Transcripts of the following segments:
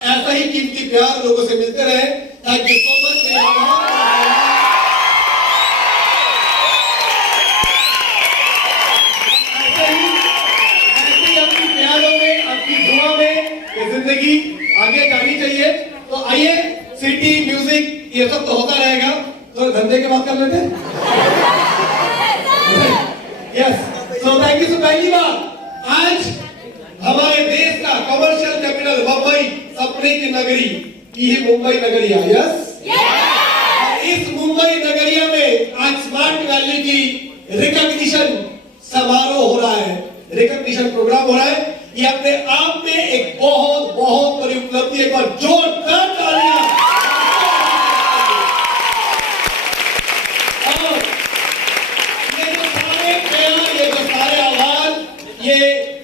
ऐसा ही कीमती प्यार लोगों से मिलते रहे। Thank you so much. ऐसे ही अपनी प्यारों में, अपनी दुआ में ये जिंदगी आगे जानी चाहिए। तो आइए, सिटी म्यूजिक ये सब तो होता रहेगा, तो धंधे की बात कर लेते हैं। Yes, so thank you. पहली बात, आज हमारे देश का कमर्शियल कैपिटल मुंबई, सपने की नगरी, ये मुंबई नगरिया। यस, इस मुंबई नगरिया में आज स्मार्ट वैली की रिकॉग्निशन समारोह हो रहा है, रिकॉग्निशन प्रोग्राम हो रहा है। ये अपने आप में एक बहुत बहुत बड़ी उपलब्धि। एक बार जोरदार तालियां। ये जो सारे प्यार, ये जो सारे आवाज, ये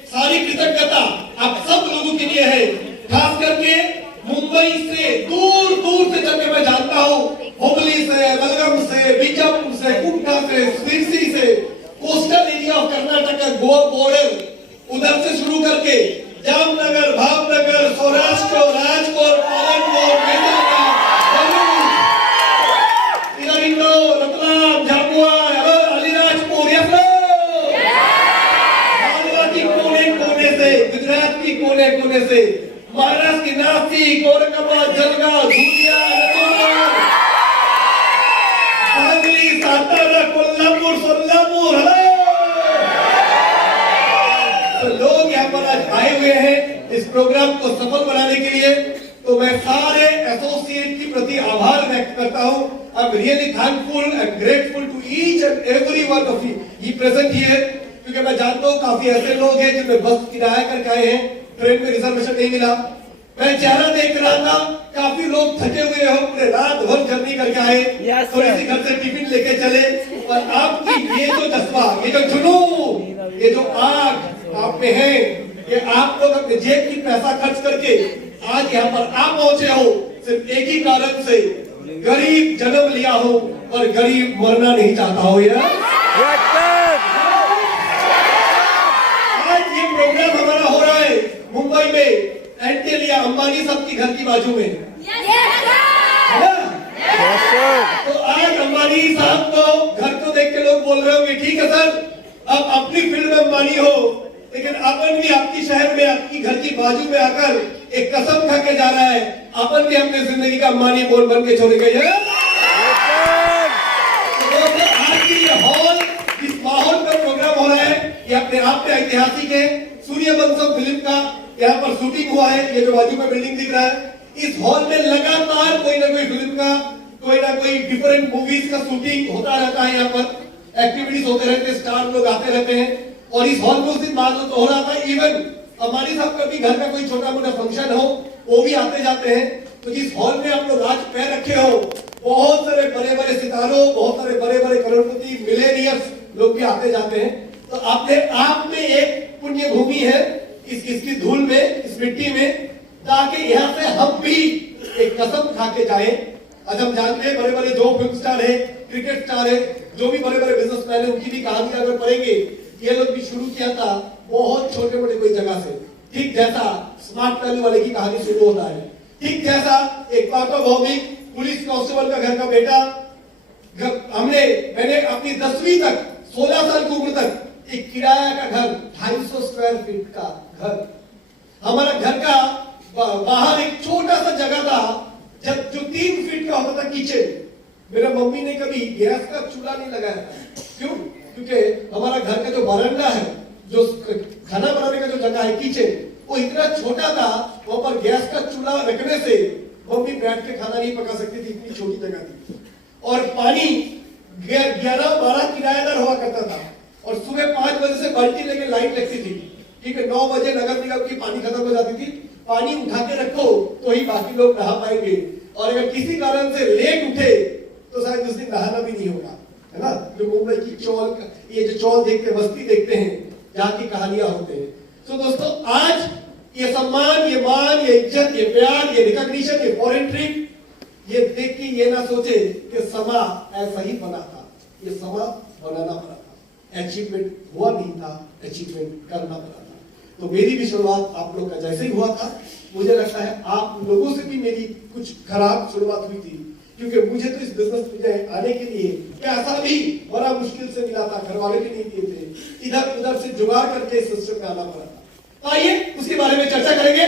सारी कृतज्ञता आप सब लोगों के लिए है। खास करके मुंबई से दूर दूर से जब मैं जानता हूं, हुबली से, बलगम से, बीजापुर से, कुंडा से, सिरसी से, coastal area of Karnataka, Goa border, उधर से शुरू करके जामनगर, भावनगर, सौराष्ट्र, राजकोट, पालनपुर, इधर इंदौर, रतलाम, झाबुआ, अलीराजपुर, गुजरात की कोने कोने से, महाराष्ट्र की नासिक, औरंगाबाद, जलगांव, धुलिया, सांगली, सातारा, कोल्हापुर, सोलापुर, तो लोग यहाँ पर आज आए हुए हैं इस प्रोग्राम को सफल बनाने के लिए। तो मैं सारे एसोसिएट के प्रति आभार व्यक्त करता हूँ। I am really thankful and grateful to each and every one of you present here, क्योंकि मैं जानता हूँ काफी ऐसे लोग हैं जिनमें बस किराया करके आए हैं, ट्रेन में रिजर्वेशन नहीं मिला। मैं चेहरा देख रहा था, काफी लोग थके हुए हो, पूरे रात भर जर्नी करके आए, थोड़ी सी घर से टिफिन लेके चले, और आपकी ये जो जज्बा, ये जो जुनून, ये जो आग आप में है, ये आप लोग अपने जेब की पैसा खर्च करके आज यहाँ पर आप पहुंचे हो, सिर्फ एक ही कारण से, गरीब जन्म लिया हो और गरीब मरना नहीं चाहता हो। प्रोग्राम हमारा हो रहा है मुंबई में, एंटेलिया अंबानी साहब की घर की बाजू में। तो आज अंबानी साहब को घर को देख के लोग बोल रहे होंगे, ठीक है सर, अब अपनी फील्ड में अंबानी हो, लेकिन अपन भी आपकी शहर में, आपकी घर की बाजू में आकर एक कसम खा के जा रहा है, अपन भी अपनी जिंदगी का अंबानी बोल बन के छोड़ गए। आज की ये हॉल, इस माहौल पर प्रोग्राम हो रहा है, ये अपने आप में ऐतिहासिक है। सूर्यवंशम फिल्म का यहाँ पर शूटिंग हुआ है, ये जो बाजू में बिल्डिंग दिख रहा है, इस हॉल में लगातार कोई ना कोई फिल्म का, कोई ना कोई डिफरेंट मूवीज का शूटिंग होता रहता है। यहाँ पर एक्टिविटीज होते रहते हैं, स्टार लोग आते रहते हैं, और इस हॉल में उस दिन बाद तो हो रहा था। इवन अंबानी साहब का भी घर का कोई छोटा मोटा फंक्शन हो, वो भी आते जाते हैं। तो जिस हॉल में आप लोग आज पैर रखे हो, बहुत सारे बड़े बड़े सितारों, बहुत सारे बड़े बड़े करोड़पति, मिलेनियर्स लोग भी आते जाते हैं। तो अपने आप में एक पुण्य भूमि है इसकी धूल में, इस मिट्टी में, ताकि यहाँ से हम भी एक कसम खा के जाए। आज हम जानते हैं बड़े बड़े जो फिल्म स्टार है, क्रिकेट स्टार है, जो भी बड़े बड़े बिजनेसमैन है, उनकी भी कहानी अगर पढ़ेंगे, ये लोग भी शुरू किया था बहुत छोटे मोटे कोई जगह से। ठीक जैसा स्मार्ट वैली वाले की कहानी शुरू होता है, ठीक जैसा एक पापा भौमिक पुलिस कांस्टेबल का घर का बेटा, मैंने अपनी 10वीं तक, 16 साल की उम्र तक एक किराया का घर, 250 स्क्वायर फीट का घर, हमारा घर का बाहर एक छोटा सा जगह था जब जो 3 फीट का होता था किचन। मेरा मम्मी ने कभी गैस का चूल्हा नहीं लगाया था। क्यों? क्योंकि हमारा घर का जो बरामदा है, जो खाना बनाने का जो जगह है किचन, वो इतना छोटा था, वहां पर गैस का चूल्हा रखने से मम्मी बैठ के खाना नहीं पका सकती थी, इतनी छोटी जगह थी। और पानी 11-12 किराएदार हुआ करता था, और सुबह 5 बजे से बाल्टी लेके लाइट लगती थी। ठीक है, 9 बजे नगर निगम की पानी खत्म हो जाती थी, पानी उठा के रखो तो ही बाकी लोग नहा पाएंगे, और अगर किसी कारण से लेट उठे तो शायद उस दिन नहाना भी नहीं होगा, है ना। जो मुंबई की चौल, ये जो चौल देखते, बस्ती देखते हैं, जहाँ की कहानियां होते हैं। तो दोस्तों, आज ये सम्मान, ये मान, ये इज्जत, ये प्यार, ये रिकॉग्निशन, ये फॉरेन ट्रिप, ये देख के ये ना सोचे कि समा ऐसा ही बना था, ये समा बनाना पड़ा था, अचीवमेंट हुआ नहीं था, अचीवमेंट करना पड़ा था। तो मेरी भी शुरुआत आप लोग का जैसे ही हुआ था। मुझे लगता है आप लोगों से भी मेरी कुछ खराब शुरुआत हुई थी, क्योंकि मुझे तो इस बिजनेस में आने के लिए पैसा भी बड़ा मुश्किल से मिला था, घर वाले भी नहीं दिए थे, इधर उधर से जुगाड़ करके इस सिस्टम में आना पड़ा था। तो आइए उसके बारे में चर्चा करेंगे।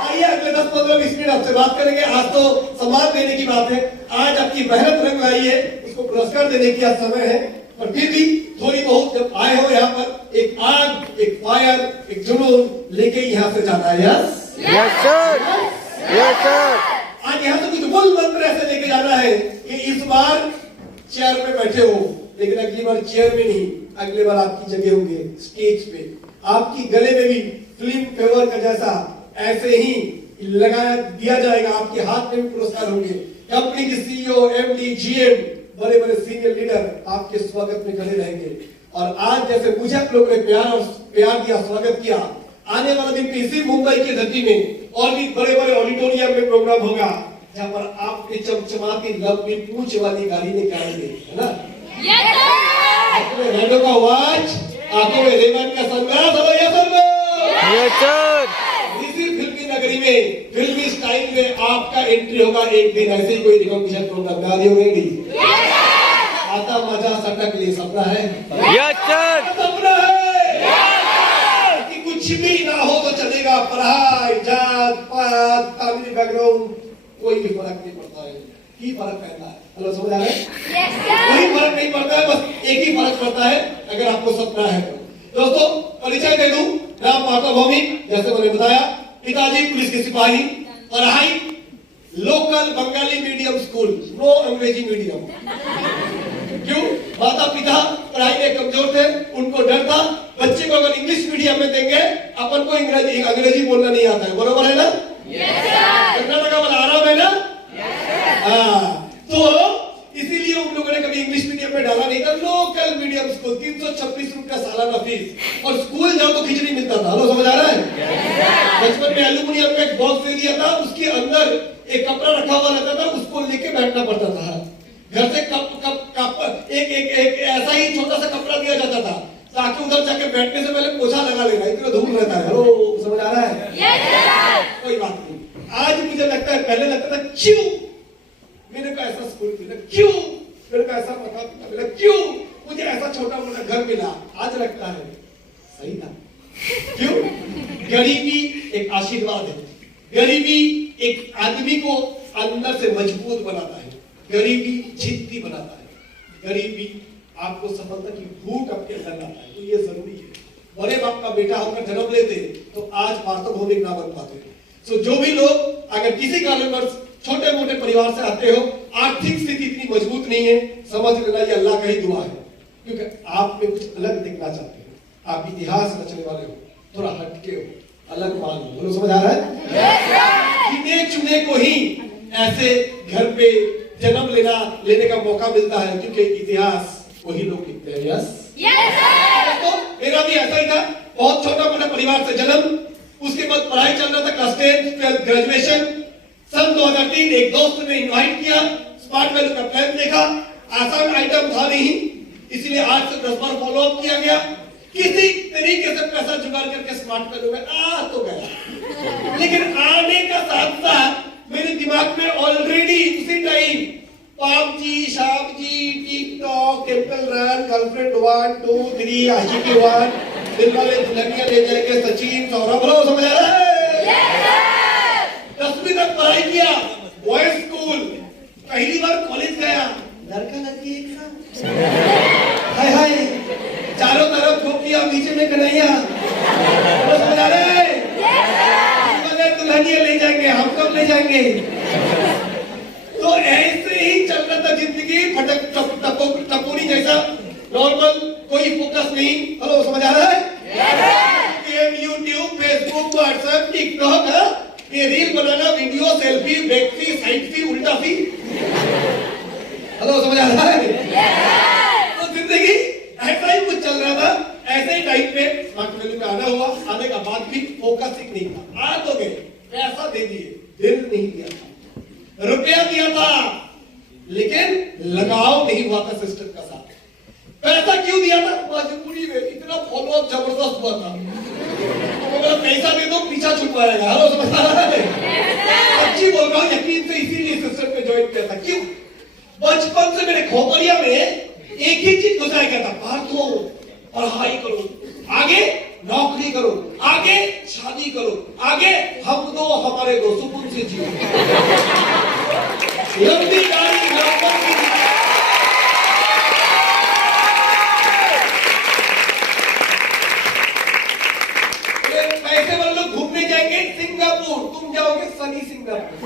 आइए अगले 10-15-20 मिनट आपसे बात करेंगे। आज तो सम्मान देने की बात है, आज आपकी मेहनत रंग लाई है, उसको पुरस्कार देने की आज समय है। पर फिर भी थोड़ी बहुत जब आए हो यहाँ पर, एक आग, एक फायर, एक जुनून लेके यहाँ से जाना है। Yes sir, yes sir. आज यहाँ से कुछ मूल मंत्र ऐसे लेके जाना है कि इस बार चेयर पे बैठे हो, लेकिन अगली बार चेयर में नहीं, अगली बार आपकी जगह होंगे स्टेज पे, आपकी गले में भी फिल्म कवर का जैसा ऐसे ही लगाया दिया जाएगा, आपके हाथ में भी पुरस्कार होंगे। कंपनी की सीईओ, एमडी, जीएम, बड़े बड़े सीनियर लीडर आपके स्वागत में खड़े रहेंगे। और आज जैसे मुझे आप लोगों ने प्यार दिया, स्वागत किया, आने वाले दिन पे इसी मुंबई की धरती में और भी बड़े बड़े ऑडिटोरियम में प्रोग्राम होगा, जहाँ पर आपके चमचमाती लंबी पूंछ वाली गाड़ी निकालेंगे, है ना? आंखों में रेडो का आवाज, आंखों में रेमन का सनग्लास, हेलो यस सर। इसी फिल्मी नगरी में, फिल्मी स्टाइल में आपका एंट्री होगा एक दिन, ऐसे ही कोई रिकॉग्निशन प्रोग्राम गाड़ी होगी। आता मजा सटक लिए सपना है, यस सर, सपना है कि कुछ भी ना हो तो चलेगा, पढ़ाई, जात पात, फैमिली बैकग्राउंड, कोई भी फर्क नहीं पड़ता है। की फर्क पड़ता है, हेलो समझ आ रहा है? कोई फर्क नहीं पड़ता है, बस एक ही फर्क पड़ता है अगर आपको सपना है तो। दोस्तों परिचय दे दूं, राम माता भौमिक, जैसे मैंने बताया, पिताजी पुलिस के सिपाही, पढ़ाई local Bengali medium school, no अंग्रेजी मीडियम। क्यों? माता पिता पढ़ाई में कमजोर थे, उनको डर था बच्चे को अगर इंग्लिश मीडियम में देंगे, अपन को अंग्रेजी बोलना नहीं आता है, बरोबर है ना? कर्नाटका वाला आराम है ना? तो इसीलिए उन लोगों ने कभी इंग्लिश मीडियम में डाला नहीं था। लोकल मीडियम स्कूल, 326 रुपया सालाना फीस, और स्कूल जाओ तो खिचड़ी मिलता था। हेलो समझ आ रहा है? बचपन में एल्यूमिनियम का एक बॉक्स दे दिया था, उसके अंदर एक कपड़ा रखा हुआ रहता था, उसको लेके बैठना पड़ता था। घर से एक ऐसा ही छोटा सा कपड़ा दिया जाता था, ताकि उधर जाके बैठने से पहले पोछा लगा लेना, इतना धूल रहता है। हेलो समझ आ रहा है? कोई बात नहीं। आज मुझे लगता है, पहले लगता था क्यों मेरे को ऐसा स्कूल मिला, क्यों मेरे को ऐसा माता मिला, क्यों मुझे ऐसा छोटा मोटा घर मिला। आज लगता है सही था। क्यों? गरीबी एक आशीर्वाद है, गरीबी एक आदमी को अंदर से मजबूत बनाता है, गरीबी जिद्दी बनाता है, गरीबी आपको सफलता की भूख आपके अंदर लाता है। तो ये जरूरी है। बड़े बाप का बेटा होकर जन्म लेते तो आज वार्ता भौमिक ना बन पाते। सो जो भी लोग अगर किसी कारणवश छोटे मोटे परिवार से आते हो, आर्थिक स्थिति इतनी मजबूत नहीं है, समझ लेना ये अल्लाह का ही दुआ है, क्योंकि आप में कुछ अलग दिखना चाहते हो, आप इतिहास रचने वाले हो, थोड़ा हटके हो, अलग मान लो। बोलो समझ आ रहा है? गिने चुने को ही ऐसे घर पे जन्म लेने का मौका मिलता है, क्योंकि इतिहास वही लोग लिखते हैं। यस तो मेरा भी ऐसा ही था, बहुत छोटा मोटा परिवार से जन्म, उसके बाद पढ़ाई चल रहा था, क्लास 10, 12 ग्रेजुएशन। सन 2003 एक दोस्त ने इनवाइट किया, स्मार्ट वैल्यू का प्लान देखा, आसान आइटम था नहीं, इसलिए आज से 10 बार फॉलो अप किया गया। किसी तरीके से पैसा जुगाड़ करके स्मार्ट वैल्यू में आ तो गया, लेकिन आने का साथ साथ मेरे दिमाग में ऑलरेडी उसी टाइम पापजी, शापजी, TikTok, Temple Run, girlfriend 1 2 3, Aashiqui 1, दिल वाले दुल्हनिया ले जाएंगे, सचिन, सौरभ। बोलो समझ आ रहा है? 10वीं तक पढ़ाई किया, बॉयज स्कूल, पहली बार कॉलेज गया, लड़का लड़की एक साथ, हाय हाय, चारों तरफ ठोकिया, बीच में कन्हैया। समझ आ रहा है? दुल्हनिया ले जाएंगे, हम कब ले जाएंगे? तो ऐसे ही चल रहा था जिंदगी, फटक टपोरी जैसा, नॉर्मल, कोई फोकस नहीं। हेलो समझ आ रहा है? यूट्यूब, फेसबुक, व्हाट्सएप, टिकटॉक, ये रील बनाना, वीडियो, सेल्फी, बैक फी, साइड फी, उल्टा फी। हेलो समझ आ रहा है? तो जिंदगी ऐसा ही कुछ चल रहा था। ऐसे ही टाइम पे स्मार्ट वैल्यू में आना हुआ, आने का बाद भी फोकस ही नहीं था। आ तो गए, पैसा दे दिए, दिल नहीं दिया था, रुपया दिया था, लेकिन लगाव नहीं हुआ था सिस्टम का साथ। पैसा क्यों दिया था? मजबूरी में, इतना फॉलोअप जबरदस्त हुआ था। तो मैं पैसा दे दो, पीछा छुटवाएगा। हेलो, समझ रहा है? सच्ची बोल रहा हूँ, यकीन से इसीलिए सिस्टम में ज्वाइन किया था। क्यों? बचपन से मेरे खोपड़िया में एक ही चीज घुसाया गया था, पढ़ो, पढ़ाई करो, आगे नौकरी करो, आगे शादी करो, आगे हम दो हमारे दो सुकून से जियो। लंबी गाड़ी पैसे वाले लोग घूमने जाएंगे सिंगापुर, तुम जाओगे सनी सिंगापुर।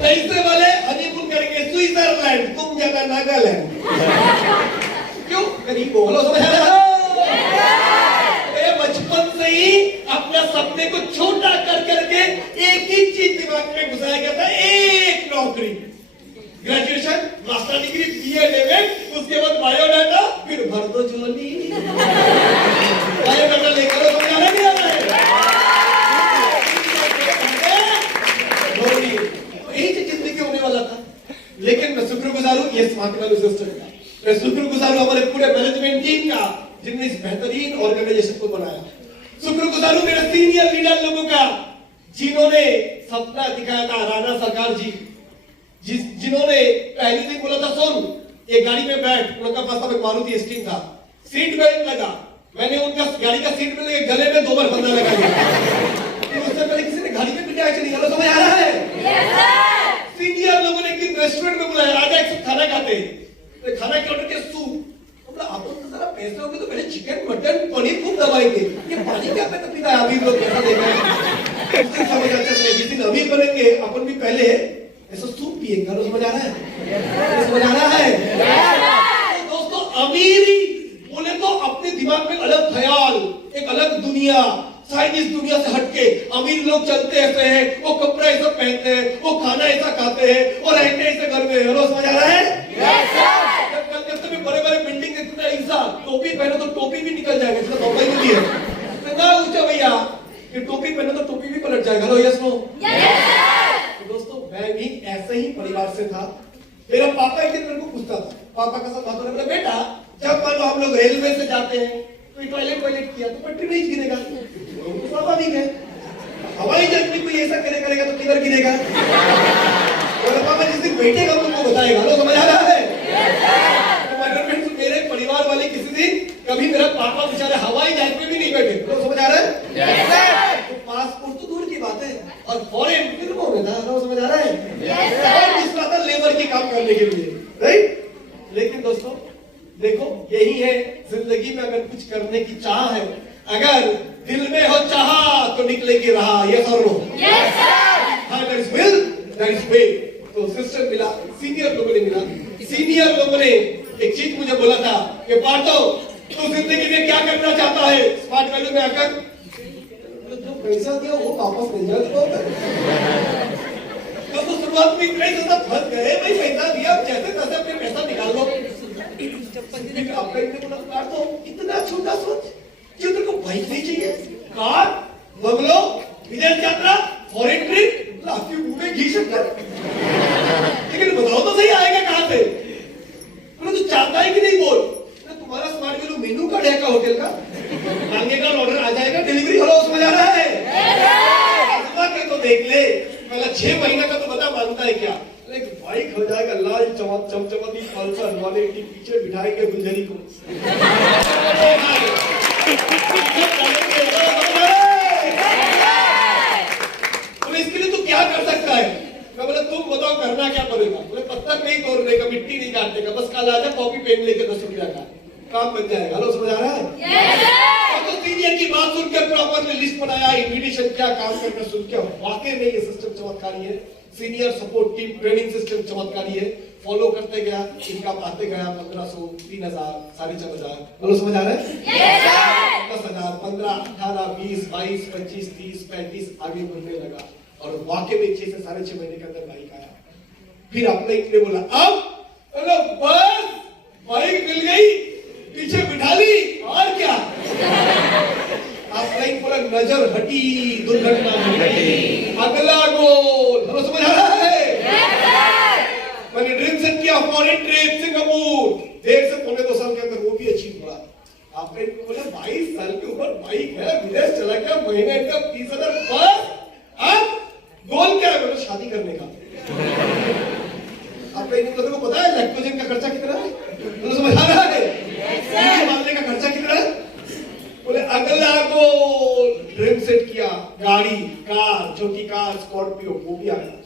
पैसे वाले हनीमून करेंगे स्विट्जरलैंड, तुम जाना नागालैंड। क्यों? गरीब हो। हेलो, समझ आ रहा है? बचपन से ही अपना सपने को छोटा कर करके एक ही चीज दिमाग में घुसाया गया था, एक नौकरी। Graduation, master degree, BA, MEd, उसके बाद बायोडाटा, फिर भर दो झोली। बायोडाटा लेकर समझाना नहीं आ रहा है? यही चीज जिंदगी होने वाला था। लेकिन मैं शुक्रगुजार हूं ये स्मार्ट वैल्यू सिस्टम का। मैं शुक्रगुजार हूं हमारे पूरे मैनेजमेंट टीम का, जिनने इस बेहतरीन ऑर्गेनाइजेशन को बनाया। शुक्रगुजार हूं मेरे सीनियर लीडर लोगों का, जिन्होंने सपना दिखाया था। राणा सरकार जी, जिन्होंने पहली दिन बोला था, सुन एक गाड़ी में बैठ। उनका पास था मारुति स्टीम था, सीट बेल्ट लगा। मैंने उनका गाड़ी का सीट बेल्ट गले में 2 बार बंधा लगा दिया। उससे पहले किसी ने गाड़ी में बिठाया चली। हेलो, समझ आ रहा है? सीनियर लोगों ने एक रेस्टोरेंट में बुलाया, आजा एक खाना खाते हैं। खाना के ऑर्डर किया, सूप। आप तो जरा पैसे होंगे तो पहले चिकन, मटन, पनीर खूब दबाएंगे। ये पानी क्या पे पीता है? अभी लोग कैसा देख रहे हैं, उससे समझ आता है। जिस दिन अमीर बनेंगे अपन भी पहले ऐसा सूप पिएंगे। हेलो, समझ आ रहा है? समझ आ रहा है? तो दोस्तों, अमीरी बोले तो अपने दिमाग में अलग ख्याल, एक अलग दुनिया, शायद इस दुनिया से हटके अमीर लोग चलते ऐसे हैं, वो कपड़े ऐसा पहनते हैं, वो खाना ऐसा खाते हैं, और रहते ऐसे घर में। हेलो, समझ आ रहा है? कलकत्ते में बड़े बड़े बिल्डिंग देखते हैं, ऐसा टोपी पहनो तो टोपी भी निकल जाएगा, इसका मुंबई में भी है इतना ऊंचा भैया कि टोपी पहनो तो टोपी भी पलट जाएगा। Hello, yes no? तो दोस्तों, मैं भी ऐसे ही परिवार से था। मेरा पापा एक दिन मेरे को पूछता था, पापा का साथ बात, बेटा जब मान लो हम लोग रेलवे से जाते हैं तो टॉयलेट किया तो पटरी नहीं गिरेगा, स्वाभाविक है। हवाई जहाज में कोई ऐसा करेगा तो किधर गिरेगा? और पापा जिस दिन बैठेगा तुमको बताएगा। लो, समझ आ रहा है? तो मेरे परिवार वाले किसी दिन कभी मेरा पापा बेचारे हवाई जहाज में भी नहीं बैठे। तो समझ आ रहा है? तो पासपोर्ट तो दूर की बात है, और फॉरेन फिल्मों में था। समझ आ रहा है? और दूसरा था लेबर की काम करने के लिए, राइट? लेकिन दोस्तों देखो, यही है जिंदगी में, अगर कुछ करने की चाह है, अगर दिल में हो चाहा तो निकलेगी राह। यस और no? Yes sir. There is will, there is way. तो सिस्टम मिला, सीनियर लोगों ने मिला। सीनियर लोगों ने एक चीज मुझे बोला था कि पार्टो, तू जिंदगी में क्या करना चाहता है स्मार्ट वैल्यू में आकर? जो पैसा दिया वो वापस मिल जाए। तो शुरुआत में इतना ही तो सब फंस गए, भाई पैसा दिया, जैसे तैसे अपने पैसा निकाल लो। आपका इतना छोटा सोच कि तेरे को बाइक नहीं चाहिए, कार, बंगलो, विदेश यात्रा, फॉरेन ट्रिप, लाखों मुंह में घी शक्कर। लेकिन बताओ तो सही, आएगा कहां से? तू चाहता है कि नहीं बोल? तुम्हारा स्मार्ट वैल्यू मेनू कार्ड है का होटल का, मांगेगा ऑर्डर आ जाएगा, डिलीवरी। हेलो, समझ आ रहा है? के तो देख ले, 6 महीना का तो बता मांगता है क्या? एक बाइक हो जाएगा लाल चमचमाती पल्सर वाले की, पीछे बिठाएंगे गुंजरी को। तो इसके लिए तू क्या कर सकता है? मैं बोला, तुम बताओ करना क्या पड़ेगा? बोले, पत्थर नहीं तोड़ने का, मिट्टी नहीं काटने का, बस कल आजा कॉपी पेन लेके 10 रुपया का, काम बन जाएगा। हेलो, समझ आ रहा है? तो सीनियर की बात सुनकर प्रॉपरली लिस्ट बनाया, इन्विटेशन क्या, काम करना सुन के वाकई में ये सिस्टम चमत्कारी है। Senior support team training system चमत्कारी है। फॉलो करते गया, इनका आते गया 1500, 3000, 4500। बोलो, समझ आ रहा है? 10,000, 15, 18, 20, 22, 25, 30, 35 आगे बढ़ने लगा। और वाकई में 6 से 6.5 महीने के अंदर बाइक आया। फिर अपने ने बोला, अब बस बाइक मिल गई, पीछे बिठा ली, और क्या? आप लाइन बोला, नजर हटी, दुर्घटना घटी, अगला गोल। समझ आ रहा है? मैंने ड्रीम सेट किया फॉरेन ट्रिप सिंगापुर, 1.5 से पौने 2 साल के अंदर वो भी अचीव हुआ। आपने बोला 22 साल के ऊपर बाइक है, विदेश चला गया, महीने का 30,000 बस। अब गोल क्या है? बोला शादी करने का। आपने इन लोगों को पता है लैक्टोजन का खर्चा कितना है? तो समझ आ रहा है? मारने का खर्चा कितना है? बोले अगला गोल ड्रीम सेट किया, गाड़ी, कार, छोटी कार, स्कॉर्पियो, वो भी आ गया।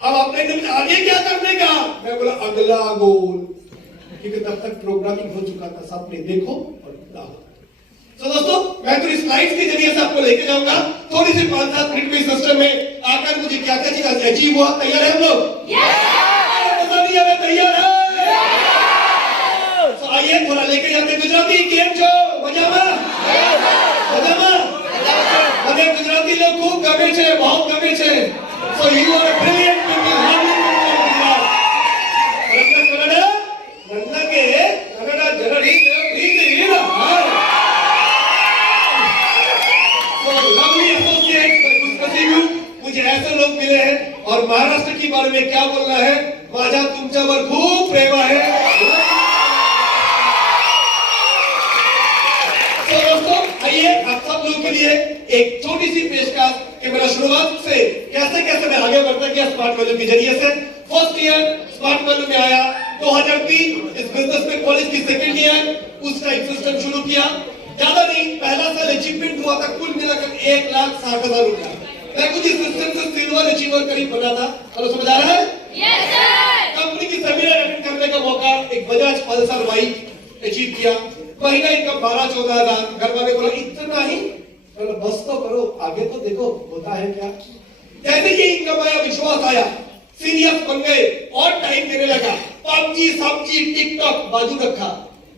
अब आपने आगे क्या करने का? मैं बोला अगला गोल, क्योंकि तब तक प्रोग्रामिंग हो चुका था, सबने देखो और लाओ। तो दोस्तों मैं तो इस स्लाइड्स के जरिए से आपको लेके जाऊंगा थोड़ी सी 5-7 मिनट में सिस्टम में आकर मुझे क्या क्या चीज अचीव हुआ। तैयार है हम लोग? मैं तैयार है। तो आइए थोड़ा लेके जाते गुजराती गेम शो मजामा મને ગુજરાતી लोग खूब गमे છે, बहुत गमे છે। So you are a brilliant people, lovely people of Gujarat. और अपना कन्नड़ के कन्नड़ जनरी प्रीति हीरा। So lovely associates, मुझे ऐसे लोग मिले हैं और महाराष्ट्र की बारे में क्या बोलना है? माझा तुमच्यावर खूप प्रेम आहे। आइए आप सब लोगों के लिए एक छोटी सी पेशकश कि मेरा शुरुआत से कैसे कैसे मैं आगे बढ़ता गया स्मार्ट वैल्यू के जरिए से। फर्स्ट ईयर स्मार्ट वैल्यू में आया 2003, इस बिजनेस में कॉलेज की सेकंड ईयर, उस टाइम सिस्टम शुरू किया। ज्यादा नहीं, पहला साल अचीवमेंट हुआ था कुल मिलाकर 1,60,000 रुपया। मैं कुछ इस सिस्टम से सिल्वर अचीवर करीब बना था। हेलो समझ आ रहा है? Yes sir. कंपनी की सेमिनार अटेंड करने का मौका, एक बजाज पल्सर बाइक अचीव किया। महीना इनकम 12-14 हजार। घर वाले बोला इतना ही? बोला बस तो करो, आगे तो देखो होता है क्या। जैसे ये इनकम आया, विश्वास आया, सीरियस बन गए और टाइम देने लगा। पबजी, सब्जी, टिकटॉक बाजू रखा,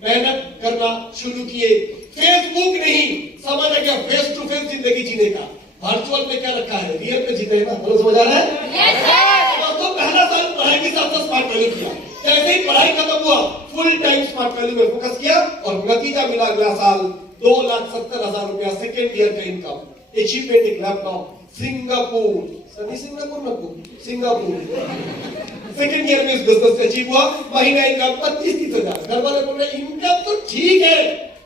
मेहनत करना शुरू किए। फेसबुक नहीं, समझ आ गया फेस टू फेस जिंदगी जीने का। वर्चुअल में क्या रखा है, रियल में जीते हैं ना। हेलो समझ आ रहा है? Yes sir. दोस्तों पहला साल पढ़ाई के साथ साथ स्मार्ट वैल्यू किया। जैसे ही पढ़ाई खत्म हुआ फुल टाइम स्मार्ट वैल्यू में फोकस किया और नतीजा मिला अगला साल 2,70,000 रुपया सेकेंड ईयर का इनकम। अचीवमेंट एक लैपटॉप, सिंगापुर, सभी सिंगापुर में सिंगापुर सेकेंड ईयर में इस बिजनेस से अचीव हुआ। महीना इनकम 25-30 हजार। घर वाले बोल रहे इनकम तो ठीक है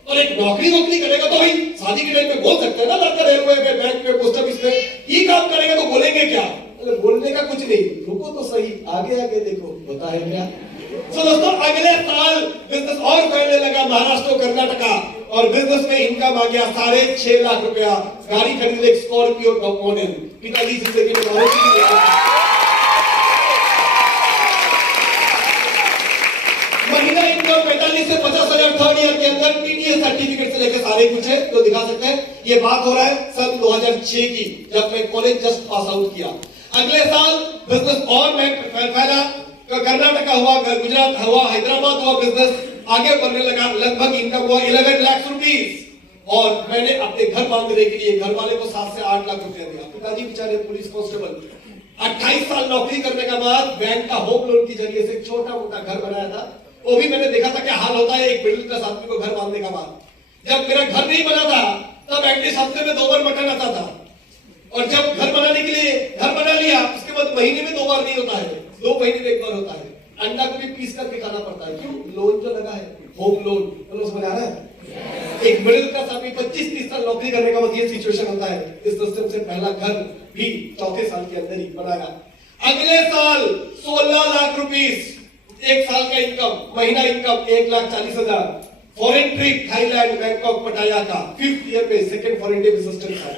और एक नौकरी करेगा तो भाई शादी के टाइम में बोल सकते हैं ना, लड़का रेलवे में, बैंक में, पोस्ट ऑफिस में, ये काम करेगा तो बोलेंगे क्या? बोलने का कुछ नहीं, रुको तो सही, आगे आगे देखो होता है क्या। तो दोस्तों अगले साल बिजनेस और फैलने लगा महाराष्ट्र, कर्नाटका और बिजनेस में इनकम आ गया 6.5 लाख रुपया। गाड़ी खरीदे एक स्कॉर्पियो टॉप मॉडल। पिताजी जिंदगी में महीना इनकम 45 से 50 हजार। थर्ड ईयर के अंदर टीडीएस सर्टिफिकेट से लेकर सारे कुछ है जो दिखा सकते हैं। ये बात हो रहा है सन 2006 की, जब मैं कॉलेज जस्ट पास आउट किया। अगले साल बिजनेस और में फैला, कर्नाटका हुआ, गुजरात हुआ, हैदराबाद हुआ, बिजनेस आगे बढ़ने लगा। लगभग इनकम हुआ 11 लाख रुपीस और मैंने अपने घर बांधने के लिए घर वाले को 7 से 8 लाख रुपया दिया। पिताजी बेचारे पुलिस कांस्टेबल, 28 साल नौकरी करने के बाद बैंक का होम लोन के जरिए से छोटा मोटा घर बनाया था। वो भी मैंने देखा था क्या हाल होता है एक मिडिल क्लास आदमी को घर बांधने के बाद। जब मेरा घर नहीं बना था तब एटलीस्ट हफ्ते में 2 बार मटन आता था और जब घर बनाने के लिए घर बना लिया उसके बाद महीने में 2 बार नहीं होता है, 2 महीने में 1 बार होता है। अंडा को भी पीस करके खाना पड़ता है, क्यों? लोन जो लगा है, होम लोन। तो समझ आ रहा है? एक मिडिल क्लास आदमी 25-30 साल नौकरी करने का बाद ये सिचुएशन होता है। इस सिस्टम से पहला घर भी चौथे साल के अंदर ही बनाया। अगले साल 16 लाख रुपीस, 1 साल का इनकम, महीना income 1,40,000। Foreign trip Thailand, Bangkok, पटाया का 5th ईयर में सेकंड फॉरेन ट्रिप सिस्टम था।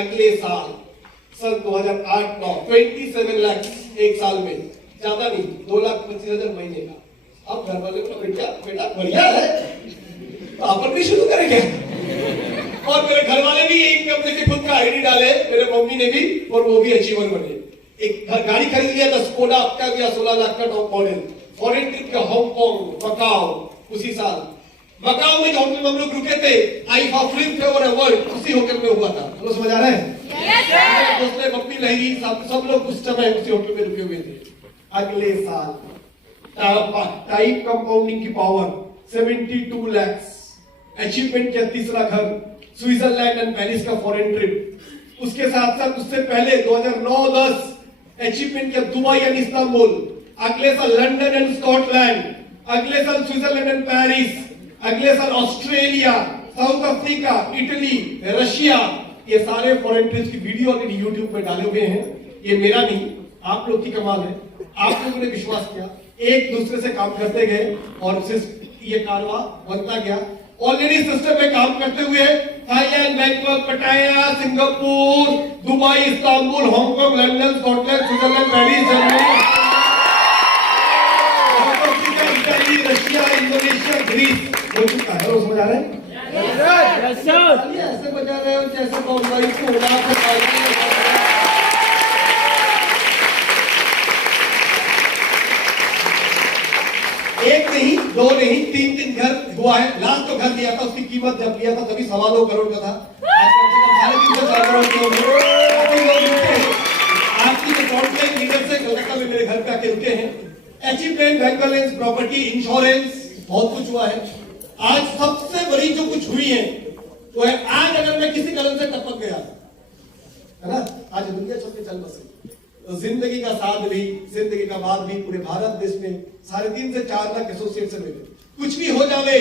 अगले साल सन 2008-9 27 लाख 1 साल में, ज्यादा नहीं, 2,25,000 महीने का। अब घर वाले को बेटा बढ़िया है तो अपन भी शुरू करेंगे। और मेरे घर वाले भी इनकम से खुद का आईडी डाले, मेरे मम्मी ने भी, और वो भी अचीवर बने। एक गाड़ी खरीद लिया था स्कोडा ऑक्टाविया 16 लाख का टॉप मॉडल। फॉरेन ट्रिप का हांगकांग, मकाओ, उसी साल मकाओ में जो होटल में हम लोग रुके थे, आईफा फिल्म फेवर अवार्ड उसी होटल में हुआ था। हम लोग समझ आ रहे हैं? Yes sir. मम्मी लहरी सब लोग उस समय उसी होटल में रुके हुए थे। अगले साल टाइप कंपाउंडिंग की पावर 72 लाख। अचीवमेंट किया 3रा घर, स्विट्जरलैंड एंड पेरिस का फॉरेन ट्रिप। उसके साथ साथ उससे पहले 2009-10 अचीवमेंट किया दुबई एंड इस्तांबुल। अगले साल लंदन एंड स्कॉटलैंड, अगले साल स्विट्जरलैंड एंड पेरिस, अगले साल Australia, south Africa, Italy, Russia. ये सारे फॉरेन ट्रिप्स की वीडियो ऑलरेडी यूट्यूब पे डाले हुए हैं। ये मेरा नहीं, आप लोग की कमाल है। आप लोगों ने विश्वास किया, एक दूसरे से काम करते गए और ये कारवा बनता गया। ऑलरेडी सिस्टम में काम करते हुए Thailand, Bangkok, Pattaya, Singapore, Dubai, Istanbul, Hong Kong, London, Scotland, Switzerland, Paris, Germany, Italy, Russia, Indonesia, Greece हो चुका है। समझ आ रहे हैं? ऐसे बजा रहे हो जैसे बम्बई को उड़ा के एक नहीं, दो नहीं, तीन घर हुआ है। लास्ट तो घर लिया था, उसकी कीमत जब लिया था तभी 2.25 करोड़ का था। आज कम से कम 3.5 करोड़ के होंगे। आपकी जो फ्रंटलाइन लीडर से कलकत्ता में मेरे घर पे आके रुके हैं। Achievement, bank balance, property, insurance, बहुत कुछ हुआ है। आज सबसे बड़ी जो कुछ हुई है वो है, आज अगर मैं किसी कारण से टपक गया है ना, आज दुनिया छत पे चल बसे, तो जिंदगी का साथ भी, जिंदगी का बाद भी पूरे भारत देश में 3.5 से 4 लाख एसोसिएट से मिले। कुछ भी हो जावे,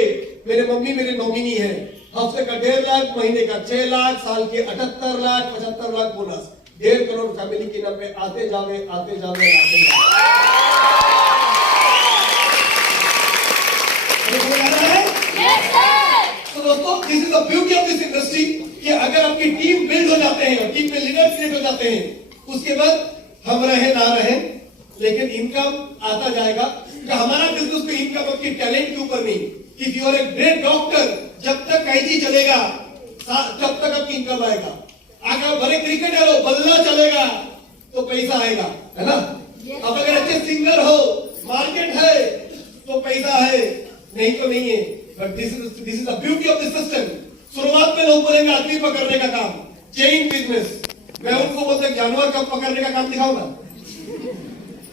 मेरे मम्मी मेरे नॉमिनी है। हफ्ते का 1.5 लाख, महीने का 6 लाख, साल के 78 लाख, 75 लाख बोनस, 1.5 करोड़ फैमिली की नाम पे आते जावे, आते जावे, आते जावे। तो दोस्तों, this is the beauty of this industry कि अगर आपकी टीम बिल्ड हो जाते हैं, टीम में लीडर क्रिएट हो जाते हैं, उसके बाद हम रहे ना रहे लेकिन इनकम आता जाएगा। कि हमारा बिजनेस पे इनकम आपकी टैलेंट के ऊपर नहीं। If you are a great doctor, जब तक आईजी चलेगा तब तक आपकी इनकम आएगा। अगर बड़े क्रिकेटर हो, बल्ला चलेगा तो पैसा आएगा, है ना? अब अगर अच्छे सिंगर हो, मार्केट है तो पैसा है, नहीं तो नहीं है। But this is the beauty of this system. शुरुआत में लोग बोलेंगे आदमी पकड़ने का काम, चेन बिजनेस। मैं उनको बोलते जानवर कब पकड़ने का काम दिखाऊंगा।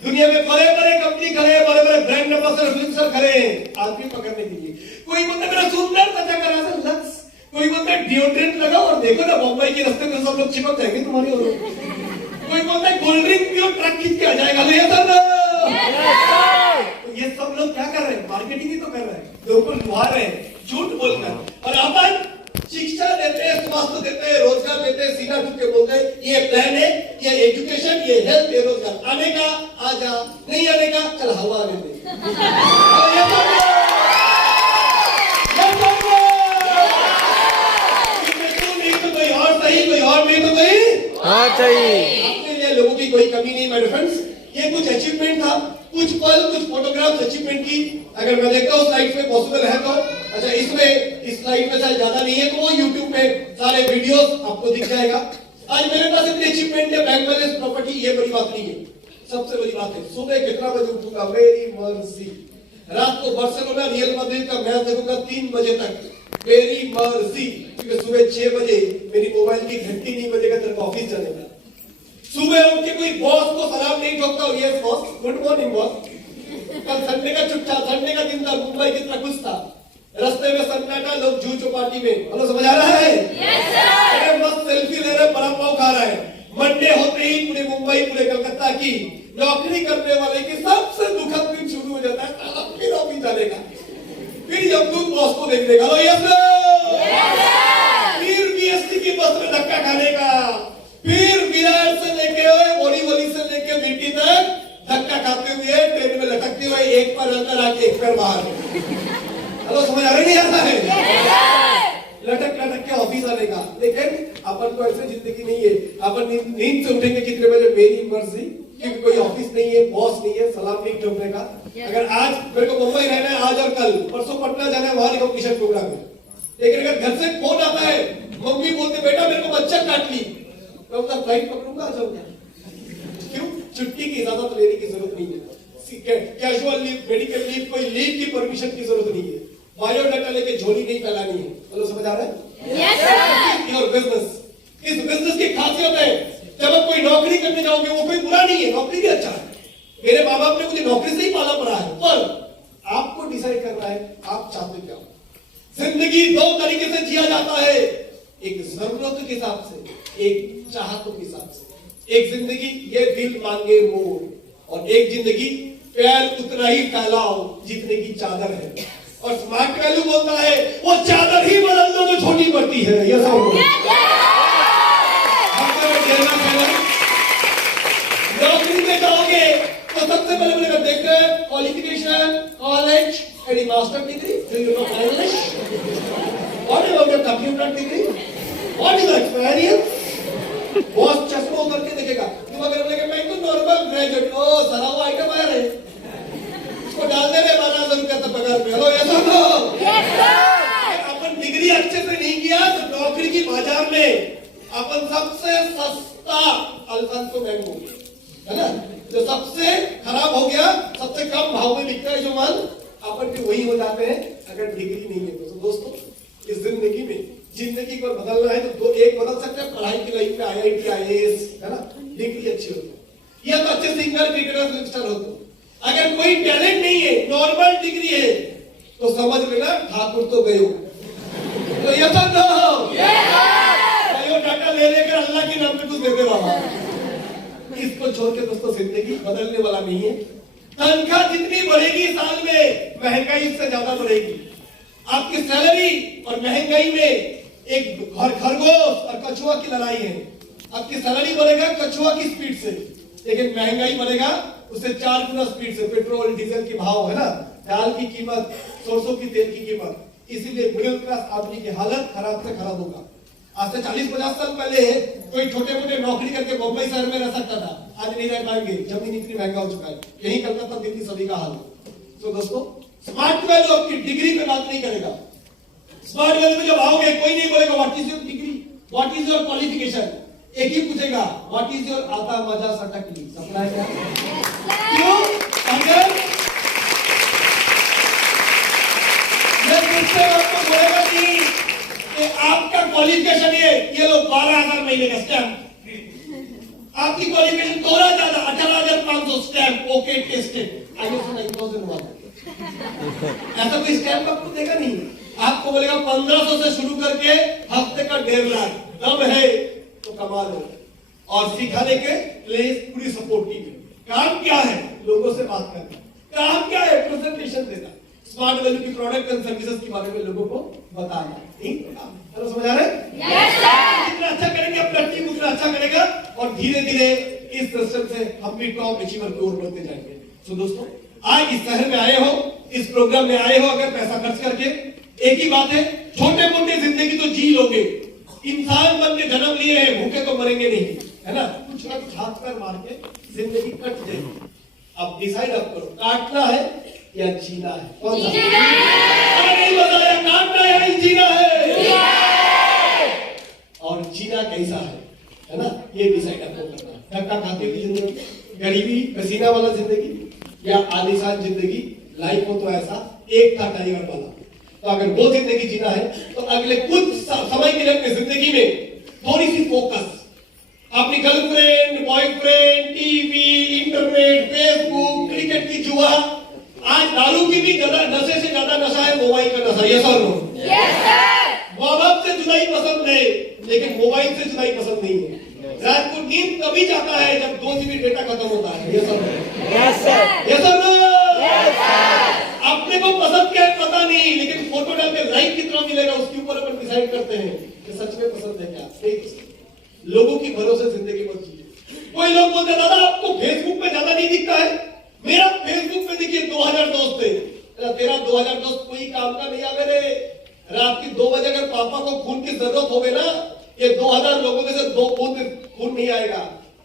दुनिया में बड़े बड़े कंपनी खड़े हैं, बड़े बड़े ब्रांड एम्बेसडर, इन्फ्लुएंसर खड़े हैं आदमी पकड़ने के लिए। कोई बोलता मेरा सुंदर त्वचा का लक्स, कोई बोलता है डिओड्रेंट लगाओ और देखो ना बम्बई के रास्ते में सब लोग चिपक जाएंगे तुम्हारी ओर। कोई बोलता है कोल्ड ड्रिंक पियो, ट्रक खींच के आ जाएगा। ये सब लोग क्या कर रहे हैं? मार्केटिंग ही तो कर रहे हैं, लोगों को लुभा रहे हैं झूठ बोलकर। और अपन शिक्षा देते हैं, स्वास्थ्य देते हैं, रोजगार देते हैं, सीना ठुक के बोलते हैं ये प्लान है, ये एजुकेशन, ये हेल्थ, ये रोजगार। आने का आ जा, नहीं आने का चल हवा आने दे। नहीं तो कोई और सही, कोई और नहीं तो कोई हाँ सही। अपने लिए लोगों की कोई कमी नहीं मेरे फ्रेंड्स। ये कुछ अचीवमेंट था, कुछ पल, कुछ फोटोग्राफ्स अचीवमेंट की। अगर मैं देखता हूँ स्लाइड्स में पॉसिबल है तो अच्छा, इसमें इस स्लाइड में शायद ज्यादा नहीं है तो वो YouTube में सारे वीडियोस आपको दिख जाएगा। आज मेरे पास इतनी अचीवमेंट है, बैंक बैलेंस, प्रॉपर्टी, ये बड़ी बात नहीं है। सबसे बड़ी बात है सुबह कितना बजे उठूंगा, मेरी मर्जी। रात को बार्सिलोना रियल मैड्रिड का मैच देखूंगा 3 बजे तक, मेरी मर्जी। क्योंकि सुबह 6 बजे मेरी मोबाइल की घंटी नहीं बजेगा तो ऑफिस चलेगा। सुबह उठ के कोई बॉस को सलाम नहीं ठोकता, yes boss, good morning boss. कल संडे का छुट्टा, संडे का दिन था, मुंबई कितना खुश था, रास्ते में सन्नाटा, लोग जू चौपाटी में। हेलो, समझ आ रहा है? Yes sir. मस्त सेल्फी ले रहे, बड़ा पाव खा रहा है। मंडे होते ही पूरे मुंबई, पूरे कलकत्ता की नौकरी करने वाले की सबसे दुखद दिन शुरू हो जाता है। फिर ऑफिस जानेगा, फिर यमदूत बॉस को देख लेगा, हेलो यस फिर बीएसटी की बस में धक्का खाने का, फिर विरार से लेके बोरीवली से लेके बीटी तक धक्का खाते हुए ट्रेन में लटकते हुए एक पैर अंदर आके एक पैर बाहर। हेलो, समझ आ रही नहीं आता है? लटक लटक के ऑफिस आने का। लेकिन अपन को ऐसे जिंदगी नहीं है। अपन नींद से उठेंगे कितने बजे, मेरी मर्जी, क्योंकि कोई ऑफिस नहीं है, बॉस नहीं है, सलाम नहीं ठोकने का। अगर आज मेरे को मुंबई रहना है, आज और कल, परसों पटना जाना है, वहां रिकॉग्निशन प्रोग्राम है। लेकिन अगर घर से फोन आता है, मम्मी बोलते बेटा मेरे को मच्छर काट ली, मैं उसका फ्लाइट पकड़ूंगा, आ जाऊंगा। क्यों? छुट्टी की इजाजत लेने की जरूरत नहीं है, कैजुअल लीव, मेडिकल लीव, कोई लीव की परमिशन की जरूरत नहीं है, बायोडाटा लेके झोली नहीं फैलानी है। हेलो, समझ आ रहा है? Yes sir. योर बिजनेस, इस बिजनेस की खासियत है, जब आप कोई नौकरी करने जाओगे, वो कोई बुरा नहीं है, नौकरी भी अच्छा है। मेरे माँ बाप ने मुझे नौकरी से ही पाला पड़ा है, पर आपको डिसाइड करना है आप चाहते क्या हो। जिंदगी 2 तरीके से जिया जाता है, एक जरूरत के हिसाब से, एक चाहतों के हिसाब से। एक जिंदगी ये दिल मांगे मोर, और एक जिंदगी पैर उतना ही फैलाओ जितने की चादर है। और स्मार्ट वैल्यू बोलता है वो चादर ही बदल दो जो छोटी पड़ती है। ये सब नौकरी में जाओगे तो सबसे पहले बोलेगा देखते हैं qualification, college, any master degree, do you know English, what about your computer degree, what is experience. Boss चश्मा उतर के देखेगा, तुम अगर बोलेगे मैं तो नॉर्मल ग्रेजुएट, ओ सारा वो आइटम आया है, इसको डाल दे रहे 12,000 रुपया तक पगार पे। हेलो ऐसा तो यस सर। अपन डिग्री अच्छे से नहीं किया तो नौकरी की बाजार में अपन सबसे सस्ता अल्फांसो मैंगो है ना, जो सबसे खराब हो गया, सबसे कम भाव में बिकता है जो माल, अपन भी वही हो जाते हैं अगर डिग्री नहीं है तो। दोस्तों इस जिंदगी को बदलना है तो एक बदल सकते हैं, पढ़ाई की लाइन में IIT IAS है ना, डिग्री अच्छी होती है, या तो अच्छे सिंगर, क्रिकेटर, फिल्मस्टार हो। अगर कोई टैलेंट नहीं है, नॉर्मल डिग्री है, तो समझ लेना ठाकुर तो गयो। तो ये सब डाटा ले लेकर अल्लाह के नाम पे कुछ देते रहो। इसको छोड़ के दोस्तों जिंदगी बदलने वाला नहीं है। तनख्वाह जितनी बढ़ेगी साल में, महंगाई उससे ज्यादा बढ़ेगी। आपकी सैलरी और महंगाई में एक खरगोश और कछुआ की लड़ाई है। आपकी सैलरी बढ़ेगा कछुआ की स्पीड से, लेकिन महंगाई बढ़ेगा उससे 4 गुना स्पीड से। पेट्रोल डीजल की भाव है ना, दाल की कीमत, सरसों की तेल की कीमत, इसीलिए मिडिल क्लास आदमी की हालत खराब से खराब होगा। आज से 40-50 साल पहले कोई छोटे मोटे नौकरी करके मुंबई शहर में रह सकता था, आज नहीं रह पाएंगे, जमीन इतनी महंगा हो चुका है। यही कलकत्ता दिल्ली सभी का हाल है। तो दोस्तों स्मार्ट वैल्यू आपकी डिग्री पे बात नहीं करेगा। स्मार्ट वैल्यू में जब आओगे कोई नहीं बोलेगा what is your degree, what is your qualification, एक ही पूछेगा व्हाट इज योर आता मजा सटकली सप्लाई क्या। क्यों? अगर मैं फिर आपको बोलेगा कि आपका क्वालिफिकेशन ये लो 12,000 महीने का स्टैम्प, आपकी क्वालिफिकेशन थोड़ा ज्यादा 18,500 स्टैम्प, ओके टेस्टेड, ISO 9001। ऐसा कोई स्टैम्प आपको देगा नहीं। आपको बोलेगा 1500 से शुरू करके हफ्ते का 1.5 लाख, दम है तो कमा लो। और सिखाने के लिए पूरी सपोर्टिव है। काम क्या है? लोगों से बात करना। काम क्या है? प्रेजेंटेशन देना। स्मार्ट वैल्यू की प्रोडक्ट एंड सर्विसेज के बारे में लोगों को बताना। ठीक है, चलो समझ आ रहे हैं? Yes sir. जितना अच्छा करेंगे अपना टीम उतना अच्छा करेगा और धीरे धीरे इस सिस्टम से हम भी टॉप अचीवर की ओर बढ़ते जाएंगे। तो दोस्तों आज इस शहर में आए हो, इस प्रोग्राम में आए हो अगर पैसा खर्च करके, एक ही बात है, छोटे मोटे जिंदगी तो जी लोगे। इंसान बन के जन्म लिए हैं, भूखे तो मरेंगे नहीं, है ना। कुछ ना कुछ हाथ पैर मार के जिंदगी कट जाएगी। अब डिसाइड आप करो, काटना है या जीना है। कौन सा? नहीं बताया, काटना है या जीना है। और जीना कैसा है ना, ये डिसाइड आपको करना है। धक्का खाते हुए जिंदगी, गरीबी पसीना वाला जिंदगी, या आलीशान जिंदगी। लाइफ हो तो ऐसा एक था टाइगर वाला। तो अगर वो जिंदगी जीना है तो अगले कुछ समय के लिए अपनी जिंदगी में थोड़ी सी फोकस, अपनी girlfriend, boyfriend, TV, internet, Facebook, cricket की जुआ, आज दारू की भी ज्यादा, नशे से ज्यादा नशा है मोबाइल का नशा। यस और नो? Yes sir. माँ बाप से जुदाई पसंद है, लेकिन मोबाइल से जुदाई पसंद नहीं है। रात को नींद तभी जाता है जब 2 GB डेटा खत्म होता है। यस और नो? Yes sir. यस और नो? Yes sir. अपने को पसंद क्या है पता नहीं, लेकिन फोटो डाल के लाइक कितना मिलेगा उसके ऊपर अपन डिसाइड करते हैं कि सच में पसंद है क्या। नहीं, लोगों की भरोसे जिंदगी मत जिए। कोई लोग बोलते हैं दादा आपको फेसबुक पे ज्यादा नहीं दिखता है। मेरा फेसबुक पे देखिए 2000 दोस्त थे। तेरा 2000 दोस्त कोई काम का नहीं आ गए। रात की 2 बजे अगर पापा को खून की जरूरत होवे ना, ये 2000 लोगों में से 2 खून नहीं आएगा।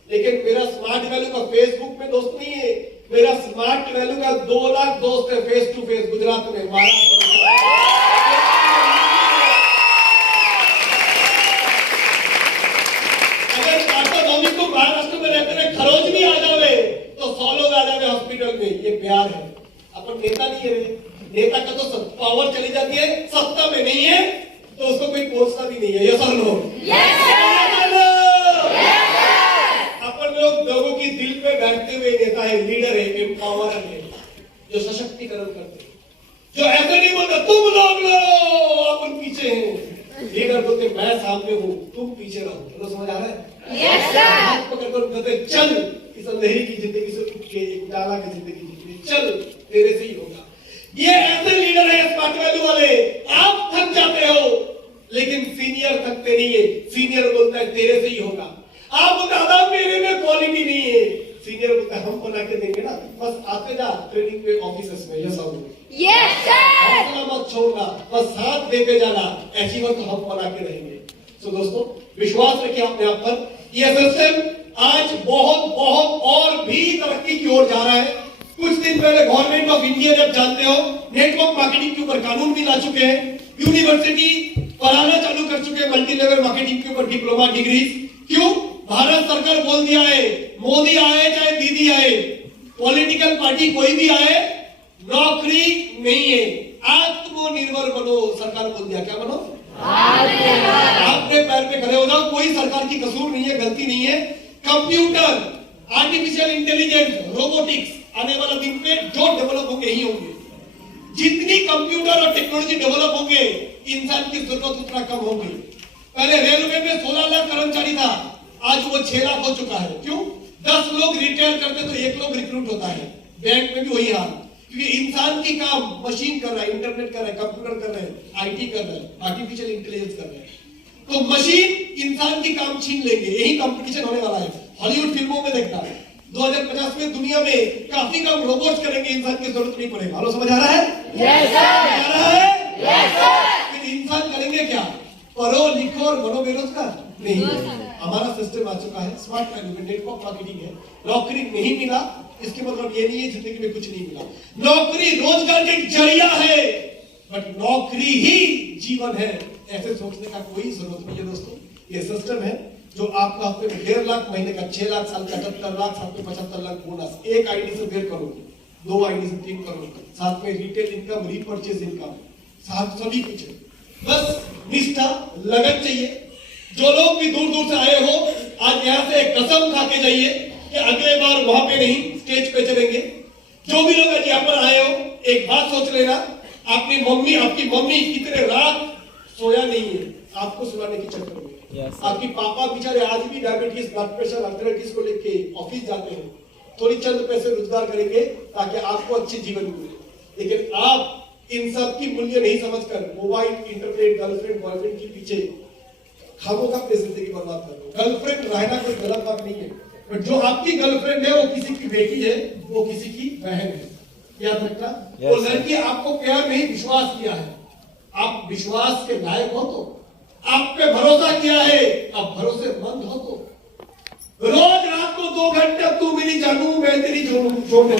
लेकिन मेरा स्मार्ट वैल्यू का फेसबुक में दोस्त नहीं है, मेरा स्मार्ट वैल्यू का 2 लाख दोस्त है फेस टू फेस गुजरात में, महाराष्ट्र में। अगर पापा मम्मी को महाराष्ट्र में रहते हुए खरोच भी आ जावे तो 100 लोग आ जावे हॉस्पिटल में। ये प्यार है। अपन नेता नहीं है, नेता का तो पावर चली जाती है, सत्ता में नहीं है तो उसको कोई पोषता भी नहीं है। यस और नो? Yes sir. अपन लोगों की दिल पे बैठते हुए नेता है, लीडर है, एम्पावर है, जो सशक्तिकरण करते हैं, जो ऐसे नहीं बोलते तुम लोग लड़ो अपन पीछे हैं। लीडर बोलते मैं सामने हूँ तुम पीछे रहो। चलो समझ आ रहा है? Yes sir. हाथ पकड़ कर कहते चल इस अंधेरी की जिंदगी से उठ के उजाला की जिंदगी जी, चल तेरे से ही होगा। ये ऐसे लीडर है स्मार्ट वैल्यू वाले, आप थक जाते हो लेकिन सीनियर थकते नहीं है। सीनियर बोलता है तेरे से ही होगा। आप बोलते दादा मेरे में क्वालिटी नहीं है, सीनियर बोलता है हम बना के देंगे ना, बस आते जा ट्रेनिंग पे ऑफिसर्स में। यस सर, मत छोड़ना, बस साथ देते जाना, ऐसी बात तो हम बना के रहेंगे। तो दोस्तों विश्वास रखिए अपने आप पर। यह सिस्टम आज बहुत बहुत और भी तरक्की की ओर जा रहा है। कुछ दिन पहले गवर्नमेंट ऑफ इंडिया ने, आप जानते हो, नेटवर्क मार्केटिंग के ऊपर कानून भी ला चुके हैं। यूनिवर्सिटी पढ़ाना चालू कर चुके हैं मल्टी लेवल मार्केटिंग के ऊपर डिप्लोमा डिग्री। क्यों? भारत सरकार बोल दिया है, मोदी आए चाहे दीदी आए, पॉलिटिकल पार्टी कोई भी आए, नौकरी नहीं है, आत्मनिर्भर बनो। सरकार बोल दिया, क्या बनो? अपने पैर पे खड़े हो जाओ। कोई सरकार की कसूर नहीं है, गलती नहीं है। कंप्यूटर, आर्टिफिशियल इंटेलिजेंस, रोबोटिक्स आने वाला दिन पे जो डेवलप होंगे ही होंगे। जितनी कंप्यूटर और टेक्नोलॉजी डेवलप होंगे, इंसान की जरूरत उतना कम होगी। पहले रेलवे में 16 लाख कर्मचारी था, आज वो 6 लाख हो चुका है। क्यों? 10 लोग रिटायर करते तो 1 लोग रिक्रूट होता है। बैंक में भी वही हाल, क्योंकि इंसान की काम मशीन कर रहा है, इंटरनेट कर रहा है, कंप्यूटर कर रहा है, आईटी कर रहा है, आर्टिफिशियल इंटेलिजेंस कर रहा है। तो मशीन इंसान की काम छीन लेंगे, यही कंपटीशन होने वाला है। हॉलीवुड फिल्मों में देखता है 2050 में दुनिया में काफी काम रोबोट्स करेंगे, इंसान की जरूरत नहीं पड़ेगा। हेलो, समझ आ रहा है? Yes sir. फिर इंसान करेंगे क्या? पढ़ो लिखो और बनो बेरोजगार नहीं। हमारा सिस्टम आ चुका है स्मार्ट वैल्यू में, नेटवर्क मार्केटिंग है। नौकरी नहीं मिला इसके मतलब ये नहीं है जिंदगी में कुछ नहीं मिला। नौकरी रोजगार का एक जरिया है, बट नौकरी ही जीवन है, ऐसे सोचने का कोई जरूरत नहीं है दोस्तों। ये सिस्टम है जो आपको हफ्ते में 1.5 लाख, महीने का 6 लाख, साल का 78 लाख, साल में 75 लाख बोनस। एक आईडी से 1.5 करोड़, 2 आईडी से 3 करोड़, साथ में रिटेल इनकम, रीपर्चेज इनकम, साथ सभी कुछ है। बस निष्ठा, लगन चाहिए। जो लोग भी दूर दूर से आए हो, आज यहाँ से एक कसम खा के जाइए कि अगले बार वहां पे नहीं, स्टेज पे चलेंगे। जो भी लोग आज यहाँ पर आए हो, एक बात सोच लेना, आपकी मम्मी कितने रात सोया नहीं है आपको सुलाने के चक्कर में। आपकी पापा बेचारे आज भी डायबिटीज, ब्लड प्रेशर, आर्थराइटिस को लेके ऑफिस जाते हैं, थोड़ी चंद पैसे रोजगार करेंगे ताकि आपको अच्छे जीवन मिले। लेकिन आप इन सब की मूल्य नहीं समझकर मोबाइल, इंटरनेट, गर्लफ्रेंड, बॉयफ्रेंड के पीछे खामोखा अपनी जिंदगी बर्बाद कर रहे हो। गर्लफ्रेंड रहना कोई गलत बात नहीं है, बट जो आपकी गर्लफ्रेंड है वो किसी की बेटी है, वो किसी की बहन है, याद रखना। वो लड़की आपको प्यार नहीं, विश्वास किया है। आप विश्वास के लायक हो तो, आप पे भरोसा किया है, आप भरोसेमंद हो तो रोज रात को 2 घंटे तू मेरी जानू, मैं तेरी छोड़ दे।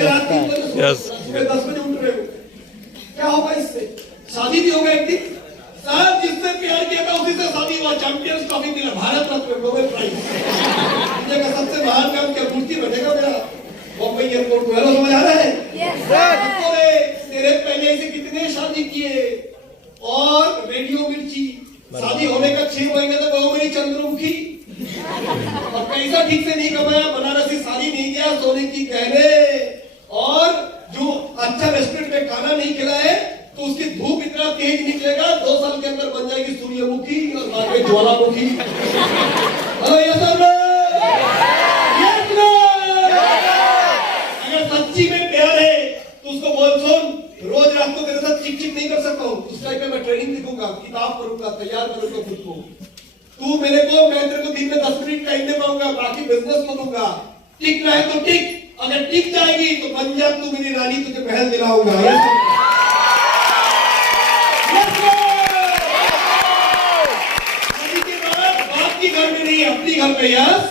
रात 3 बजे 10 बजे उठ रहे हो, क्या होगा इससे? शादी भी होगा एक दिन। साहब जिससे प्यार किया था उसी से शादी हुआ, चैंपियंस ट्रॉफी मिला, भारत रत्न, नोबेल प्राइज। दुनिया का सबसे महान काम क्या? मूर्ति बैठेगा मेरा बम्बई एयरपोर्ट में। समझ आ रहा है? तेरे पहले से कितने शादी किए, और रेडियो मिर्ची, शादी होने का 6 महीने तक वो मेरी चंद्रमुखी, और पैसा ठीक से नहीं कमाया, बनारसी साड़ी नहीं किया, सोने की गहने, और जो अच्छा रेस्टोरेंट में खाना नहीं खिलाए तो उसकी धूप इतना तेज निकलेगा 2 साल के अंदर बन जाएगी सूर्यमुखी और बाद में ज्वालामुखी। अगर सच्ची में प्यार है तो उसको बोल, सुन रोज रात को तेरे साथ चिक चिक नहीं कर सकता हूँ, उस टाइम पे मैं ट्रेनिंग लिखूंगा, किताब करूंगा, तैयार करूंगा खुद को। तू मेरे को, मैं तेरे को दिन में 10 मिनट टाइम दे पाऊंगा, बाकी बिजनेस करूंगा। टिक रहा है तो टिक, अगर टिक जाएगी तो बन जा तू मेरी रानी, तुझे महल दिलाऊंगा। घर में नहीं, अपनी घर पे। यस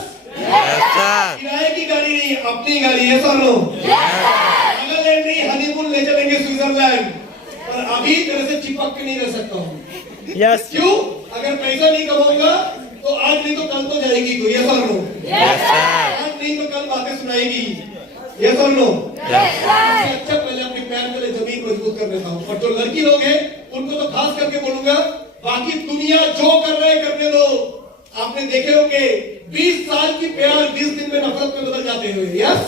किराए की गाड़ी नहीं, अपनी गाड़ी। यस और नो? नागालैंड नहीं, हनीमून ले चलेंगे स्विट्जरलैंड, पर अभी तेरे से चिपक के नहीं रह सकता हूँ। यस क्यों? अगर पैसा नहीं कमाऊंगा तो आज नहीं तो कल तो जाएगी तू। यस और नो? आज नहीं तो कल बातें सुनाएगी। यस और नो? अच्छा पहले अपने पैर तले जमीन मजबूत कर लेता हूँ। और जो लड़की लोग हैं उनको तो खास करके बोलूंगा, बाकी दुनिया जो कर रहे करने दो। आपने देखे होंगे 20 साल की प्यार 20 दिन में नफरत में बदल जाते हुए। यस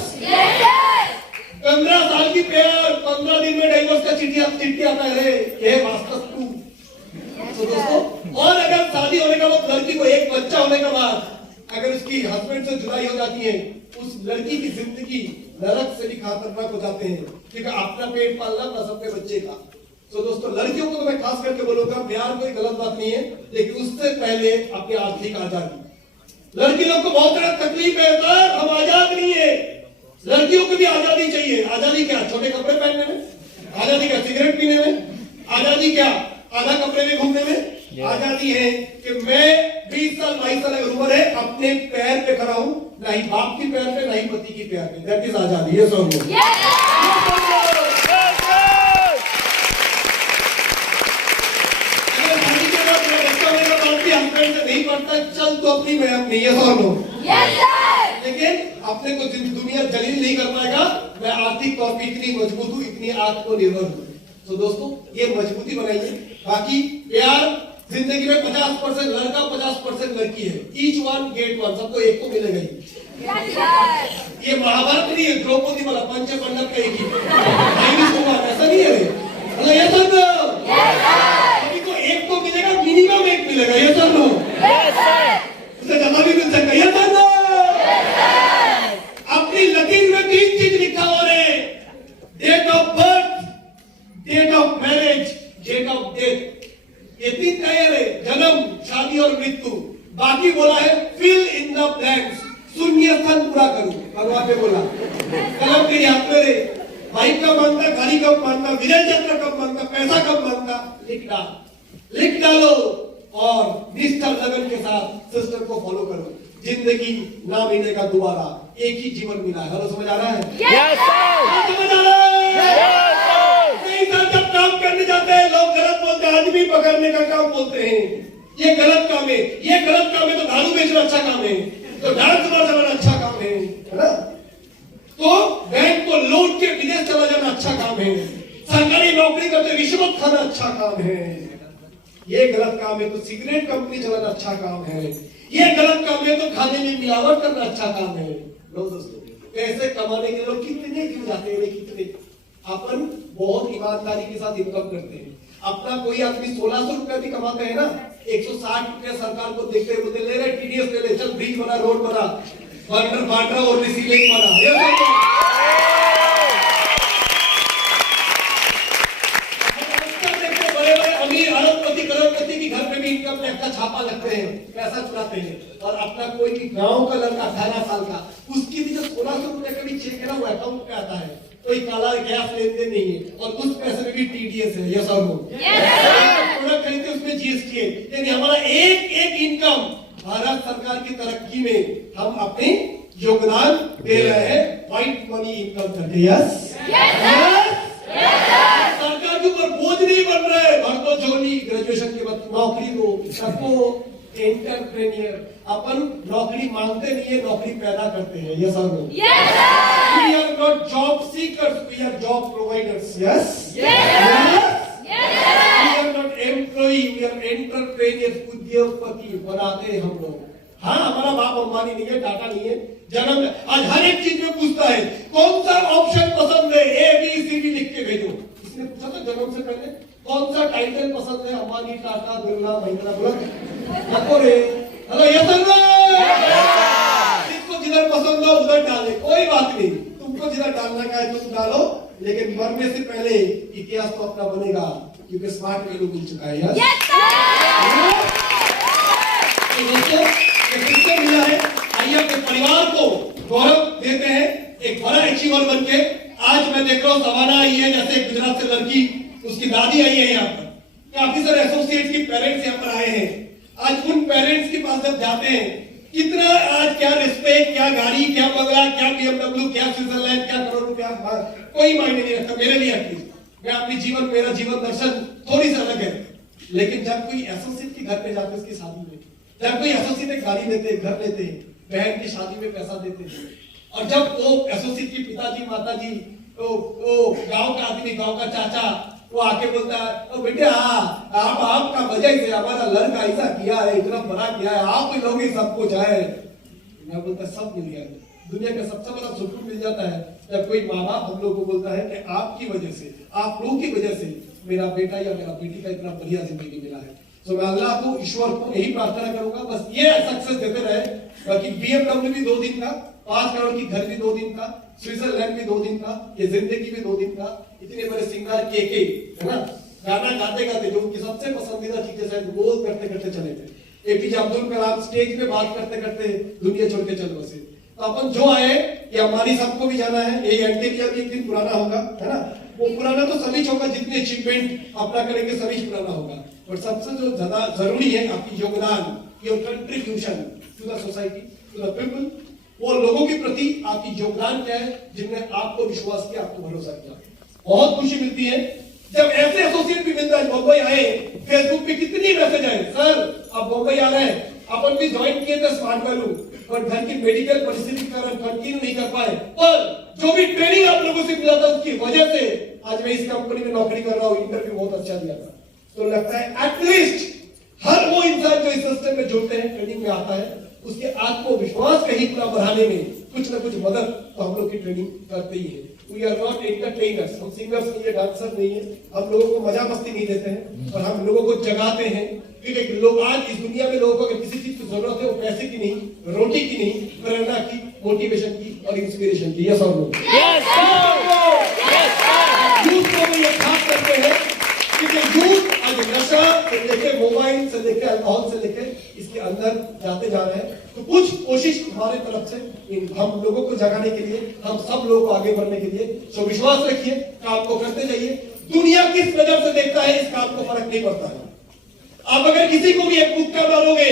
15 साल की प्यार 15 दिन में डाइवोर्स का चिट्ठी आता है। ये वास्तव तो दोस्तों, और अगर शादी होने के बाद लड़की को एक बच्चा होने के बाद अगर उसकी हस्बैंड से जुदाई हो जाती है, उस लड़की की जिंदगी नरक से भी खतरनाक हो जाते हैं, क्योंकि अपना पेट पालना प्लस अपने बच्चे का। तो दोस्तों लड़कियों को तो मैं खास करके बोलूंगा, प्यार कोई गलत बात नहीं है, लेकिन उससे पहले अपनी आर्थिक आजादी। लड़की लोग को बहुत सारा तकलीफ है सर, हम आजाद नहीं है। लड़कियों को भी आजादी चाहिए। आजादी क्या? छोटे कपड़े पहनने में? आजादी क्या? सिगरेट पीने में? आजादी क्या? आधा कपड़े में घूमने में? आजादी है कि मैं 20 साल 22 साल अगर उम्र है, अपने पैर पे खड़ा हूं, ना ही बाप की पैर पे ना ही पति की पैर पे। दैट इज आजादी। ये सब नहीं पड़ता, चल तो अपनी मैं अपनी। ये सोनो, लेकिन अपने को दुनिया जलील नहीं कर पाएगा। मैं आर्थिक तौर पर इतनी मजबूत हूं, इतनी आत्मनिर्भर हूं। तो दोस्तों ये मजबूती बनाइए। बाकी प्यार जिंदगी में 50% लड़का 50% लड़की है। ईच वन गेट वन, सबको एक को मिलेगा ही। ये महाभारत नहीं है, द्रौपदी वाला पंच पांडव का एक ही ऐसा नहीं है। ये सब सभी को एक तो मिलेगा, मिनिमम एक मिलेगा। ये सब उसे ज्यादा भी मिल सकता है। ये सब अपनी लकीर में 3 चीज लिखा हो रहे: date of birth, date of marriage, date of death. ये 3 तैयार है, जन्म, शादी और मृत्यु। बाकी बोला है फिल इन द ब्लैंक्स, शून्य स्थान पूरा करो। भगवान ने बोला कलम तेरे हाथ में रे, बाइक कब मांगता, गाड़ी कब मांगता, विदेश यात्रा कब मांगता, पैसा कब मांगता, लिख डालो और निष्ठा लगन के साथ सिस्टम को फॉलो करो। जिंदगी ना मिलेगा दोबारा, एक ही जीवन मिला है। हेलो, समझ आ रहा है? Yes sir. समझ आ रहा है? कई साल जब काम करने जाते हैं लोग गलत बोलते हैं, आदमी पकड़ने का काम बोलते हैं, ये गलत काम है, ये गलत काम है। तो दारू बेचना अच्छा काम है, तो डांस बार चलाना अच्छा काम है ना? तो बैंक को लूट के विदेश चला जाना अच्छा काम है, सरकारी नौकरी करते रिश्वत खाना अच्छा काम है। ये गलत काम है तो सिगरेट कंपनी चलाना अच्छा काम है। ये गलत काम है तो खाने में मिलावट करना अच्छा काम है। दोस्तों पैसे कमाने के लोग कितने क्यों जाते हैं? कितने अपन बहुत ईमानदारी के साथ इनकम करते हैं। अपना कोई आदमी 1600 रुपया भी कमाते हैं ना, 160 रुपया सरकार को देखते हैं, बोलते ले रहे टीडीएस ले ले, चल ब्रिज बना, रोड बना, बांड्रा और रिसीलिंग बना। करोड़पति की घर में भी इनकम टैक्स का छापा लगते हैं, पैसा चुराते हैं। और अपना कोई भी गांव का लड़का 18 साल का, उसकी भी जो 1600 रुपए का भी चेक है ना, वो अकाउंट पे आता है। कोई काला गैस लेन देन नहीं है, और उस पैसे में भी टीडीएस है। यस और नो? प्रोडक्ट खरीदते उसमें जीएसटी है। यानी हमारा एक एक इनकम भारत सरकार की तरक्की में हम अपने योगदान दे रहे हैं। व्हाइट मनी इनकम करते। यस सरकार के ऊपर बोझ नहीं बन रहा है। भर दो झोली, ग्रेजुएशन के बाद नौकरी दो सबको। एंटरप्रेन्योर, अपन नौकरी मांगते नहीं है, नौकरी पैदा करते हैं। यस और no? We are not job seekers, we are job providers. Yes we are not employee, we are entrepreneurs. उद्योगपति बनाते हैं हम लोग। हाँ, हमारा बाप अंबानी नहीं है, टाटा नहीं है। जन्म आज हर एक चीज में पूछता है कौन सा ऑप्शन पसंद है, ABCD लिख के भेजो। इसने पूछा था जन्म से पहले कौन सा टाइटल पसंद है, अंबानी, टाटा, बिरला, महिंद्रा। बोला रे हेलो, यस सर। जिसको जिधर पसंद हो उधर डाले, कोई बात नहीं। तुमको जिधर डालना का है तुम डालो, लेकिन मरने से पहले इतिहास तो अपना बनेगा, क्योंकि स्मार्ट वैल्यू मिल चुका है। दोस्तों किससे मिला है? आइए अपने परिवार को गौरव देते हैं एक बड़ा अचीवर बन के। आज मैं देख रहा हूँ सवाना आई है, जैसे गुजरात से लड़की, उसकी दादी आई है यहाँ पर। काफी सारे एसोसिएट की पेरेंट्स यहाँ पर आए हैं। आज उन पेरेंट्स के पास जब जाते हैं, कितना आज क्या रिस्पेक्ट, क्या गाड़ी, क्या बंगला, क्या BMW, क्या स्विट्जरलैंड, क्या करोड़ रुपया, कोई मायने नहीं रखता मेरे लिए। एटलीस्ट मैं अपनी जीवन, मेरा जीवन दर्शन थोड़ी सा अलग है। लेकिन जब कोई एसोसिएट के घर पे जाते हैं, उसकी शादी में, जब कोई एसोसिएट एक गाड़ी लेते हैं, घर लेते हैं, बहन की शादी में पैसा देते हैं, और जब वो एसोसिएट की पिताजी, माताजी, वो गांव का आदमी, गांव का चाचा, वो आके बोलता है, ओ बेटे हाँ, आप आपका वजह से हमारा लड़का ऐसा किया है, इतना बड़ा किया है, आप ही लोग ही सब कुछ है। मैं बोलता सब मिल गया। दुनिया का सबसे बड़ा सुकून मिल जाता है जब कोई माँ बाप हम लोग को बोलता है कि आपकी वजह से, आप लोग की वजह से मेरा बेटा या मेरा बेटी का इतना बढ़िया जिंदगी मिला है। तो मैं अल्लाह को, ईश्वर को यही प्रार्थना करूंगा बस ये सक्सेस देते रहे। बाकी BMW भी 2 दिन का, 5 करोड़ की घर भी 2 दिन का, स्विट्जरलैंड भी 2 दिन का, ये जिंदगी भी 2 दिन का। इतने बड़े सिंगर के है ना, गाना गाते गाते जो उनकी सबसे पसंदीदा चीजें शायद वो करते करते चले थे। APJ अब्दुल कलाम स्टेज पे बात करते करते दुनिया छोड़ के चल बसे। तो अपन जो आए ये हमारी सबको भी जाना है, ये एंटीरियर भी एक दिन पुराना होगा, है ना। वो पुराना तो सभी होगा, जितने अचीवमेंट अपना करेंगे सभी पुराना होगा, बट सबसे जो ज्यादा जरूरी है आपकी योगदान, your contribution to the society, to the people. वो लोगों के प्रति आपकी योगदान क्या है जिनने आपको विश्वास किया, आपको भरोसा किया। बहुत खुशी मिलती है जब ऐसे एसोसिएट भी मिलता है। मुंबई आए, फेसबुक पे कितनी मैसेज आए, सर अब मुंबई आ रहे हैं, अपन भी ज्वाइन किए थे स्मार्ट वैल्यू, पर घर की मेडिकल परिस्थिति के कारण कंटिन्यू नहीं कर पाए, पर जो भी ट्रेनिंग आप लोगों से मिला था उसकी वजह से आज मैं इस कंपनी में नौकरी कर रहा हूँ, इंटरव्यू बहुत अच्छा दिया था। तो लगता है एटलीस्ट हर वो इंसान जो इस सिस्टम में जुड़ते हैं, ट्रेनिंग में आता है, उसके आत्मविश्वास कहीं पूरा बढ़ाने में कुछ ना कुछ मदद तो हम लोग की ट्रेनिंग करते ही है। वी आर नॉट एंटरटेनर्स, हम सिंगर्स नहीं है, डांसर नहीं है, हम लोगों को मजा मस्ती नहीं देते हैं, और हम लोगों को जगाते हैं। क्योंकि लोग आज इस दुनिया में लोगों को अगर किसी चीज की जरूरत है वो पैसे की नहीं, रोटी की नहीं, प्रेरणा की, मोटिवेशन की और इंस्पिरेशन की। यस और नो? यूथ को भी ये खास करते हैं क्योंकि यूथ आज नशा से लेके, मोबाइल से लेके, अल्कोहल से लेके इसके अंदर जाते जा रहे हैं। तो कुछ कोशिश हमारे तरफ से हम लोगों को जगाने के लिए, हम सब लोगों को आगे बढ़ने के लिए, तो विश्वास रखिए, काम को करते जाइए। दुनिया किस नजर से देखता है इस काम को फर्क नहीं पड़ता है। आप अगर किसी को भी एक मुक्का मारोगे,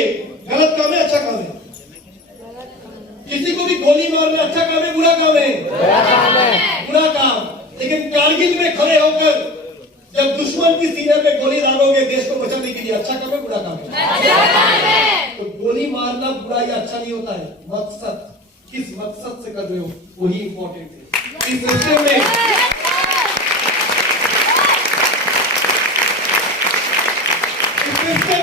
गलत काम है अच्छा काम है, किसी को भी गोली मारना अच्छा काम है बुरा काम है, बुरा काम। लेकिन कारगिल में खड़े होकर जब दुश्मन की सीने पे गोली डालोगे देश को बचाने के लिए, अच्छा काम है बुरा काम है? तो गोली मारना बुरा या अच्छा नहीं होता है, मकसद किस मकसद से कर रहे हो वही इंपॉर्टेंट है। इस सिस्टम में